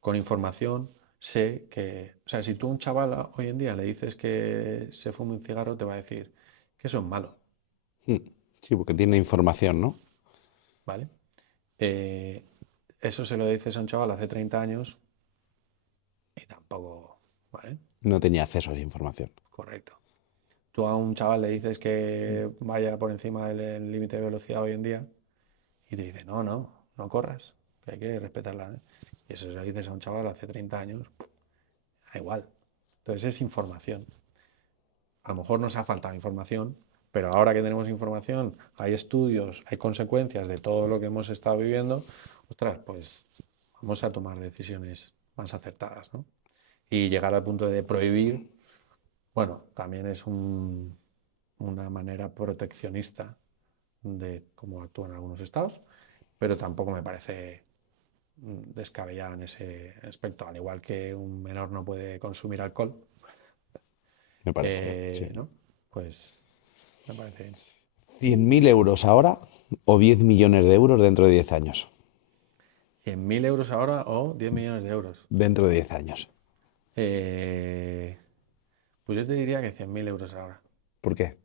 Con información sé que, o sea, si tú a un chaval hoy en día le dices que se fume un cigarro, te va a decir que eso es malo, Mm. Sí, porque tiene información, ¿no? ¿vale? Eh, Eso se lo dices a un chaval hace 30 años y tampoco, ¿vale? No tenía acceso a esa información. Correcto. Tú a un chaval le dices que vaya por encima del límite de velocidad hoy en día y te dice, no, no, no corras, que hay que respetarla, ¿eh? Y eso se lo dices a un chaval hace 30 años, da igual. Entonces es información. A lo mejor nos ha faltado información, pero ahora que tenemos información, hay estudios, hay consecuencias de todo lo que hemos estado viviendo, ostras, pues vamos a tomar decisiones más acertadas, ¿no? Y llegar al punto de prohibir, bueno, también es una manera proteccionista de cómo actúan algunos estados, pero tampoco me parece descabellado en ese aspecto. Al igual que un menor no puede consumir alcohol, Me parece, sí. ¿no? Pues me parece bien. 100.000 euros ahora o 10 millones de euros dentro de 10 años. 100.000 euros ahora o 10 millones de euros. Dentro de 10 años. Eh, pues yo te diría que 100.000 euros ahora, ¿Por qué?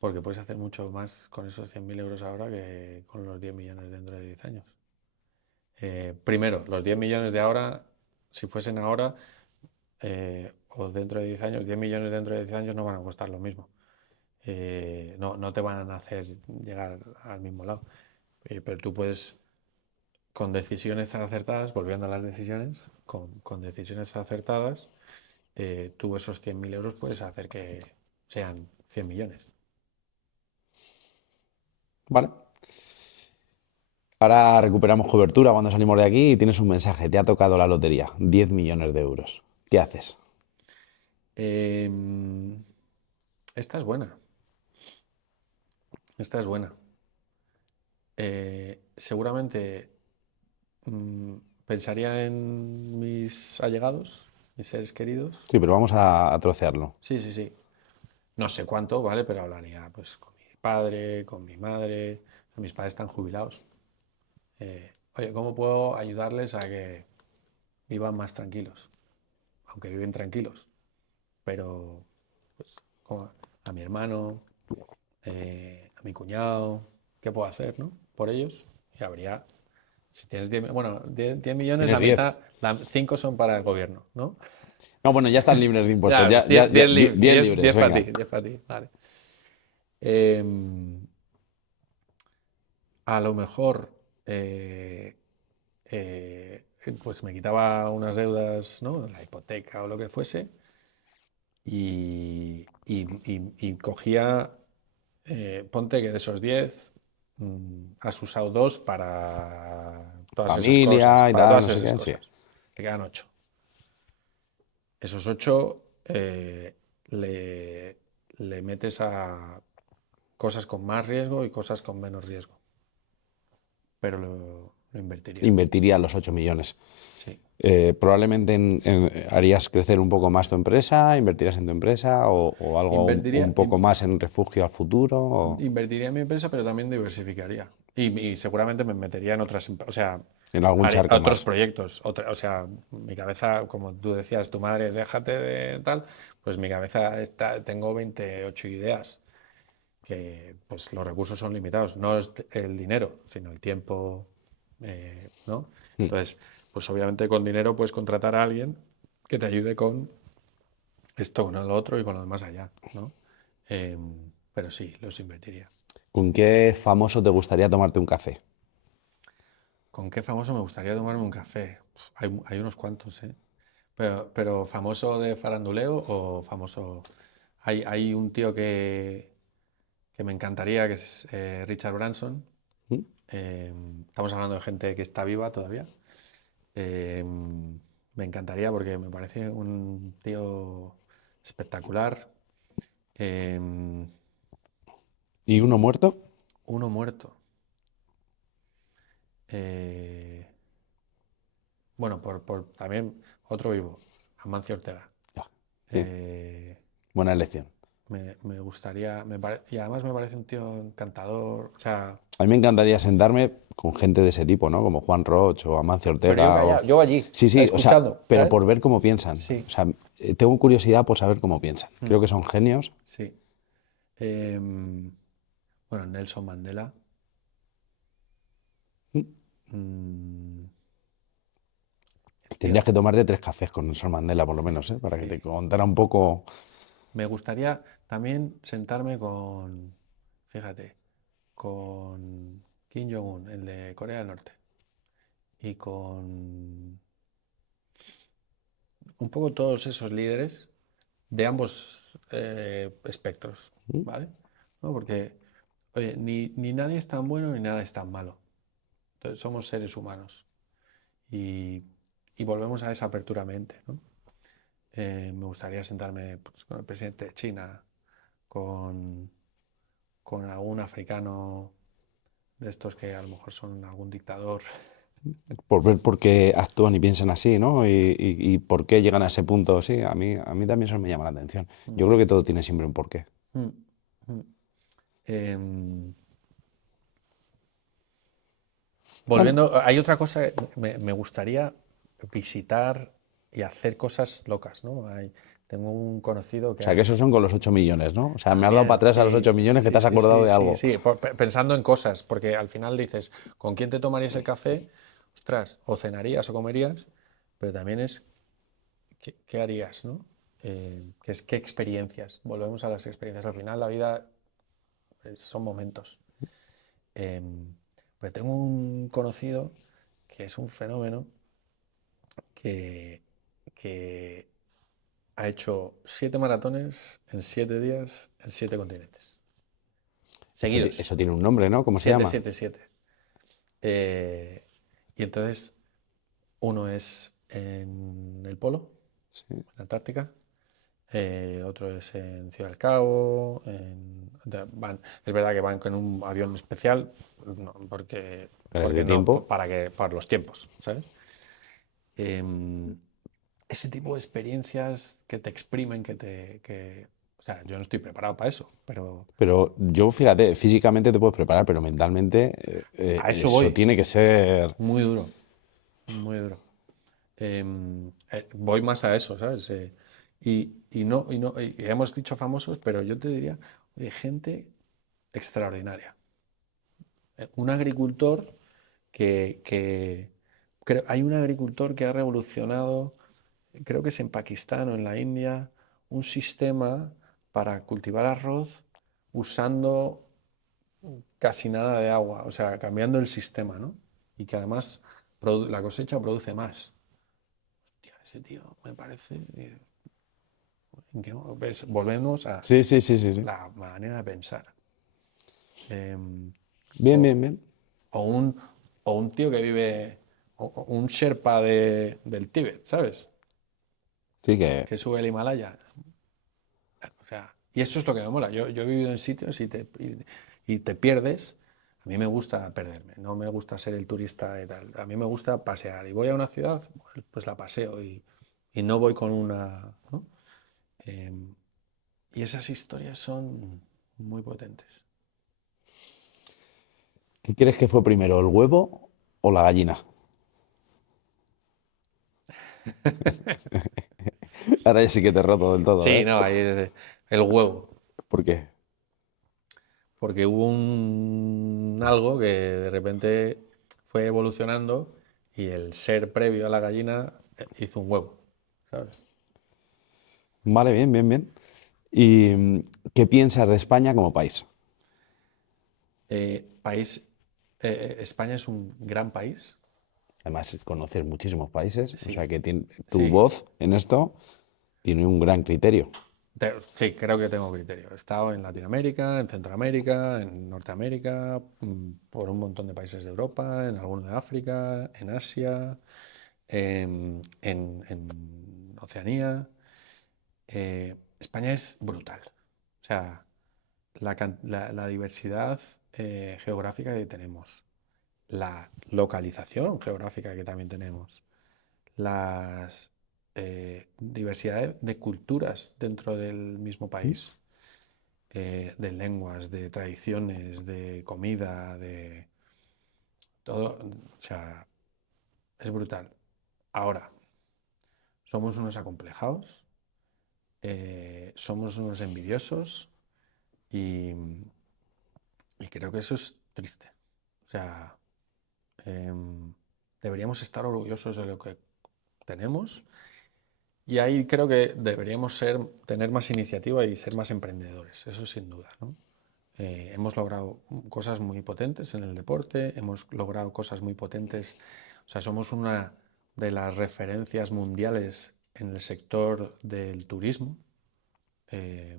porque puedes hacer mucho más con esos 100.000 euros ahora que con los 10 millones dentro de 10 años. Primero, los 10 millones de ahora, si fuesen ahora o dentro de 10 años, 10 millones dentro de 10 años no van a costar lo mismo. No, no te van a hacer llegar al mismo lado. Pero tú puedes, con decisiones acertadas, volviendo a las decisiones, con decisiones acertadas, tú esos 100.000 euros puedes hacer que sean 100 millones. Vale. Ahora recuperamos cobertura cuando salimos de aquí y tienes un mensaje. Te ha tocado la lotería. 10 millones de euros. ¿Qué haces? Em, Esta es buena. Esta es buena. Seguramente mm, pensaría en mis allegados, mis seres queridos. Sí, pero vamos a trocearlo. Sí, sí, sí. No sé cuánto, ¿vale? Pero hablaría pues con mi padre, con mi madre. Mis padres están jubilados. Oye, ¿cómo puedo ayudarles a que vivan más tranquilos? Aunque viven tranquilos. Pero pues, a mi hermano, a mi cuñado, ¿qué puedo hacer, no? Por ellos. Y habría, si tienes 10, bueno, 10 millones, Tienes la 10. mitad, 5 son para el gobierno, ¿no? No, bueno, ya están libres de impuestos. Ya, Ya, ya, ya, 10 libres, 10 para ti, venga. 10 para ti, vale. Em, a lo mejor, eh, pues me quitaba unas deudas, ¿no? La hipoteca o lo que fuese, y cogía, ponte que de esos 10 has usado 2 para todas esas cosas, Familia y para tal, todas no sé esas qué, sí. cosas. Te quedan 8. Esos 8 le metes a cosas con más riesgo y cosas con menos riesgo. Pero lo invertiría. Invertiría los 8 millones. Sí. Probablemente harías crecer un poco más tu empresa, invertirías en tu empresa o algo un Invertiría, poco más en refugio al futuro. invertiría en mi empresa, pero también diversificaría. Y seguramente me metería en otras, o sea, En algún charco otros más. proyectos. O sea, mi cabeza, como tú decías, tu madre, déjate de tal, pues mi cabeza tengo 28 ideas, que pues los recursos son limitados. No es el dinero, sino el tiempo, ¿no? Mm. Entonces, pues obviamente con dinero puedes contratar a alguien que te ayude con esto, con lo otro y con lo demás allá, ¿no? Pero sí, los invertiría. ¿Con qué famoso te gustaría tomarte un café? ¿Con qué famoso me gustaría tomarme un café? Hay unos cuantos, ¿eh? Pero ¿famoso de faranduleo o famoso? Hay un tío que me encantaría, que es Richard Branson. ¿Mm? Estamos hablando de gente que está viva todavía. Me encantaría porque me parece un tío espectacular. Em, ¿Y uno muerto? Uno muerto. Eh, bueno, también otro vivo, Amancio Ortega. Ya, sí, Eh, buena elección. me gustaría, y además me parece un tío encantador. O sea, A mí me encantaría sentarme con gente de ese tipo, ¿no? Como Juan Roch o Amancio pero yo Ortega. callado, yo allí, Sí, sí, o sea, escuchando, pero ¿sabes? por ver cómo piensan. Sí, O sea, tengo curiosidad por saber cómo piensan. mm, Creo que son genios. sí. Em, bueno, Nelson Mandela. Mm. mm, el Tendrías tío, que tomarte 3 cafés con Nelson Mandela, por lo sí, menos, ¿eh? Para que sí. te contara un poco. Me gustaría también sentarme con, fíjate, con Kim Jong-un, el de Corea del Norte, y con un poco todos esos líderes de ambos espectros, Mm. ¿vale? ¿No? Porque, oye, ni nadie es tan bueno ni nada es tan malo. Entonces, somos seres humanos y, y volvemos a esa apertura mente, ¿no? Me gustaría sentarme pues, con el presidente de China, con, con algún africano de estos que a lo mejor son algún dictador. Por ver por qué actúan y piensan así, ¿no? Y por qué llegan a ese punto. Sí, a mí también eso me llama la atención. Mm, Yo creo que todo tiene siempre un porqué. mm, mm. Em, Bueno, Volviendo, hay otra cosa, me gustaría visitar y hacer cosas locas, ¿no? Tengo un conocido o que sea, que ha, esos son con los 8 millones, ¿no? O sea, me has dado para también, atrás a los 8 sí, millones que te sí, has sí, acordado sí, de sí, algo. sí, pensando en cosas, porque al final dices, ¿con quién te tomarías el café? Ostras, o cenarías o comerías, pero también es, ¿qué harías, no? ¿Qué experiencias? Volvemos a las experiencias. Al final la vida son momentos. Em, pero tengo un conocido que es un fenómeno que, que ha hecho 7 maratones en 7 días en 7 continentes. Seguidos. Eso tiene un nombre, ¿no? ¿Cómo se Siete, llama? siete, siete. Eh, y entonces, uno es en el Polo, Sí. en la Antártica. Otro es en Ciudad del Cabo. Es verdad que van con un avión especial, no, Pero es porque de no, tiempo. para los tiempos, ¿sabes? Em, Ese tipo de experiencias que te exprimen, o sea, yo no estoy preparado para eso, pero Pero yo, fíjate, físicamente te puedes preparar, pero mentalmente a eso eso voy, tiene que ser. muy duro, muy duro. Voy más a eso, ¿sabes? Y hemos dicho famosos, pero yo te diría, oye, gente extraordinaria. Un agricultor hay un agricultor que ha revolucionado, creo que es en Pakistán o en la India, un sistema para cultivar arroz usando casi nada de agua, o sea, cambiando el sistema, ¿no? Y que además la cosecha produce más. Hostia, ese tío me parece. Volvemos a Sí, sí, sí, sí, sí. la manera de pensar. Em, Bien, o, bien, bien. o un, o un tío que vive, o un Sherpa del Tíbet, ¿sabes? Sí que. Que sube el Himalaya. O sea, y eso es lo que me mola. Yo he vivido en sitios y te pierdes. A mí me gusta perderme, no me gusta ser el turista y tal. A mí me gusta pasear. Y voy a una ciudad, pues la paseo y no voy con una, ¿no? Em, y esas historias son muy potentes. ¿Qué crees que fue primero, el huevo o la gallina? Ahora ya sí que te he roto del todo, Sí, ¿eh? no, ahí el huevo. ¿Por qué? Porque hubo un algo que de repente fue evolucionando y el ser previo a la gallina hizo un huevo, ¿sabes? Vale, bien, bien, bien. ¿Y qué piensas de España como país? País, España es un gran país. Además, conocer muchísimos países, o sea Sí, que tu sí, voz en esto tiene un gran criterio. sí, creo que tengo criterio. He estado en Latinoamérica, en Centroamérica, en Norteamérica, por un montón de países de Europa, en algunos de África, en Asia, en Oceanía. España es brutal. O sea, la diversidad geográfica que tenemos, la localización geográfica que también tenemos, las diversidad de culturas dentro del mismo ¿Mm? país, de lenguas, de tradiciones, de comida, de todo. O sea, es brutal. Ahora, somos unos acomplejados, somos unos envidiosos y, y creo que eso es triste. O sea, deberíamos estar orgullosos de lo que tenemos y ahí creo que deberíamos tener más iniciativa y ser más emprendedores, eso sin duda, ¿no? Hemos logrado cosas muy potentes en el deporte, hemos logrado cosas muy potentes, o sea, somos una de las referencias mundiales en el sector del turismo, eh,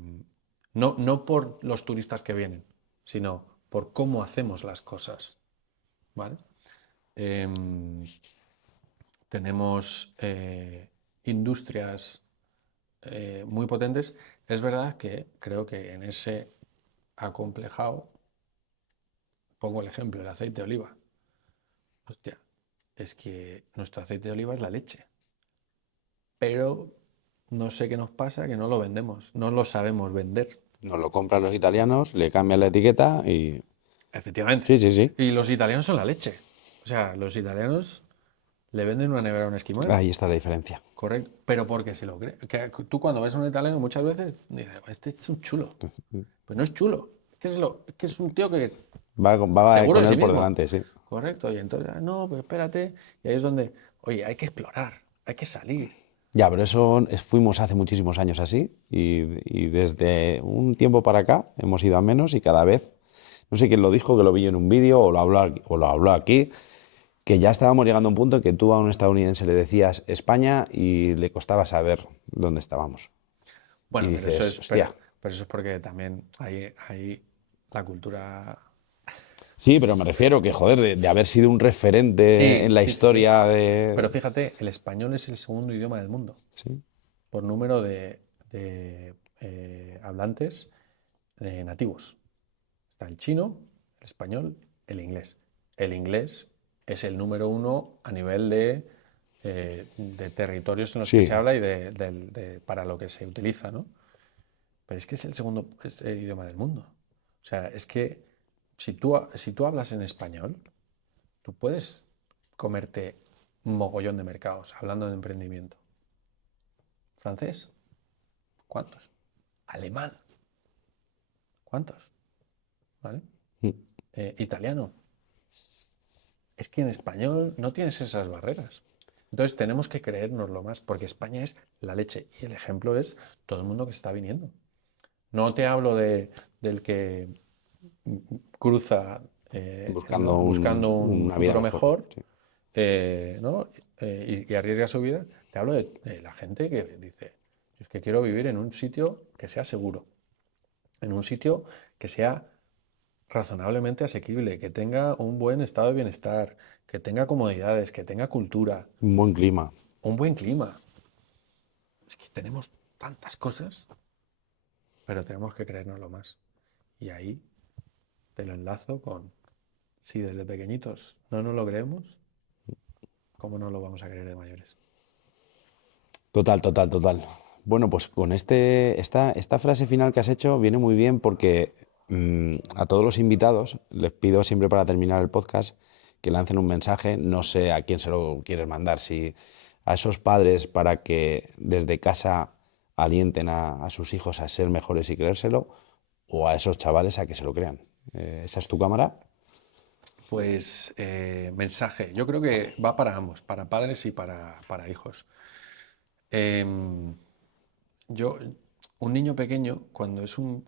no por los turistas que vienen, sino por cómo hacemos las cosas, ¿vale? Em, tenemos industrias muy potentes. Es verdad que creo que en ese acomplejado, pongo el ejemplo, el aceite de oliva. Hostia, es que nuestro aceite de oliva es la leche, pero no sé qué nos pasa que no lo vendemos, no lo sabemos vender. Nos lo compran los italianos, le cambian la etiqueta y... Efectivamente. Sí, sí, sí. Y los italianos son la leche. O sea, los italianos le venden una nevera a un esquimal. Ahí está la diferencia. Correcto, pero porque se lo cree. Que tú cuando ves a un italiano muchas veces dices, este es un chulo. Pues no es chulo, es que es un tío que es Va seguro con de sí él por mismo. delante, sí. Correcto, y entonces, no, pero espérate. Y ahí es donde, oye, hay que explorar, hay que salir. Ya, pero eso fuimos hace muchísimos años así y desde un tiempo para acá hemos ido a menos y cada vez, no sé quién lo dijo, que lo vi en un vídeo o lo habló aquí, que ya estábamos llegando a un punto en que tú a un estadounidense le decías España y le costaba saber dónde estábamos. Y Bueno, pero eso dices, es, hostia, pero eso es porque también hay la cultura. sí, pero me refiero que, joder, de haber sido un referente Sí, en la sí, sí, sí. historia Pero de... fíjate, el español es el segundo idioma del mundo Sí, por número hablantes nativos. Está el chino, el español, el inglés. El inglés es el número uno a nivel de territorios en los que se sí, habla y para lo que se utiliza, ¿no? Pero es que es el segundo idioma del mundo. O sea, es que si tú hablas en español, tú puedes comerte un mogollón de mercados hablando de emprendimiento. ¿Francés? ¿Cuántos? ¿Alemán? ¿Cuántos? ¿Vale? ¿Italiano? Es que en español no tienes esas barreras. Entonces tenemos que creérnoslo más, porque España es la leche y el ejemplo es todo el mundo que está viniendo. No te hablo del que cruza buscando buscando un una vida futuro mejor. mejor, Sí. ¿no? Y arriesga su vida. Te hablo de la gente que dice, "Yo es que quiero vivir en un sitio que sea seguro, en un sitio que sea razonablemente asequible, que tenga un buen estado de bienestar, que tenga comodidades, que tenga cultura, Un buen clima. un buen clima. Es que tenemos tantas cosas, pero tenemos que creérnoslo más. Y ahí te lo enlazo con Si desde pequeñitos no nos lo creemos, ¿cómo no lo vamos a creer de mayores? Total, total, total. Bueno, pues con esta frase final que has hecho viene muy bien porque a todos los invitados les pido siempre para terminar el podcast que lancen un mensaje, no sé a quién se lo quieres mandar, si a esos padres para que desde casa alienten a sus hijos a ser mejores y creérselo, o a esos chavales a que se lo crean. ¿Esa es tu cámara? Pues mensaje, yo creo que va para ambos, para padres y para hijos. Em, yo, un niño pequeño, cuando es un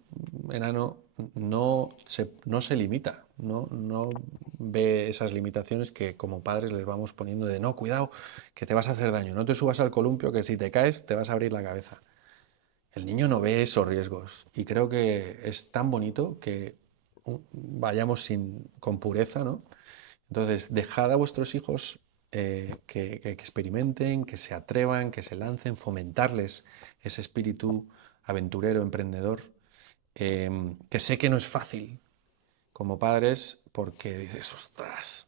enano, no se limita, no ve esas limitaciones que como padres les vamos poniendo de no, cuidado, que te vas a hacer daño, no te subas al columpio, que si te caes te vas a abrir la cabeza. El niño no ve esos riesgos y creo que es tan bonito que vayamos con pureza, ¿no? Entonces, dejad a vuestros hijos que experimenten, que se atrevan, que se lancen, fomentarles ese espíritu aventurero, emprendedor, que sé que no es fácil como padres porque dices, ostras,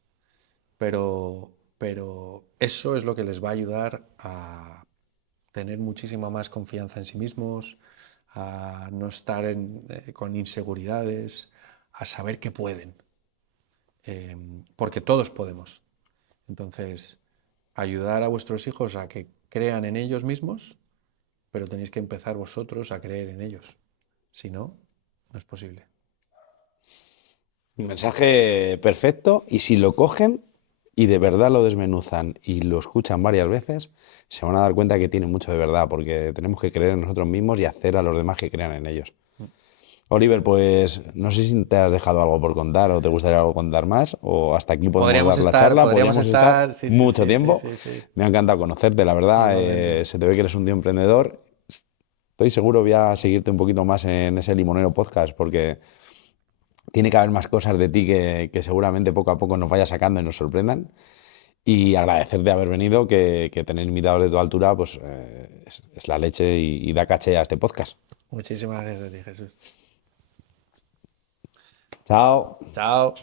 pero eso es lo que les va a ayudar a tener muchísima más confianza en sí mismos, a no estar con inseguridades, a saber que pueden, porque todos podemos. Entonces, ayudar a vuestros hijos a que crean en ellos mismos, pero tenéis que empezar vosotros a creer en ellos. Si no, no es posible. Un mensaje perfecto y si lo cogen y de verdad lo desmenuzan y lo escuchan varias veces, se van a dar cuenta que tiene mucho de verdad, porque tenemos que creer en nosotros mismos y hacer a los demás que crean en ellos. Oliver, pues no sé si te has dejado algo por contar o te gustaría algo contar más, o hasta aquí podemos dar la charla, Podríamos podríamos estar estar, sí, sí, mucho sí, sí, tiempo. sí, sí, Me ha encantado conocerte, la verdad, igualmente. se te ve que eres un tío emprendedor. Estoy seguro voy a seguirte un poquito más en ese Limonero Podcast, porque tiene que haber más cosas de ti que seguramente poco a poco nos vaya sacando y nos sorprendan. Y agradecerte haber venido, que tener invitados de tu altura pues es la leche y da caché a este podcast. Muchísimas gracias a ti, Jesús. Chao. Chao.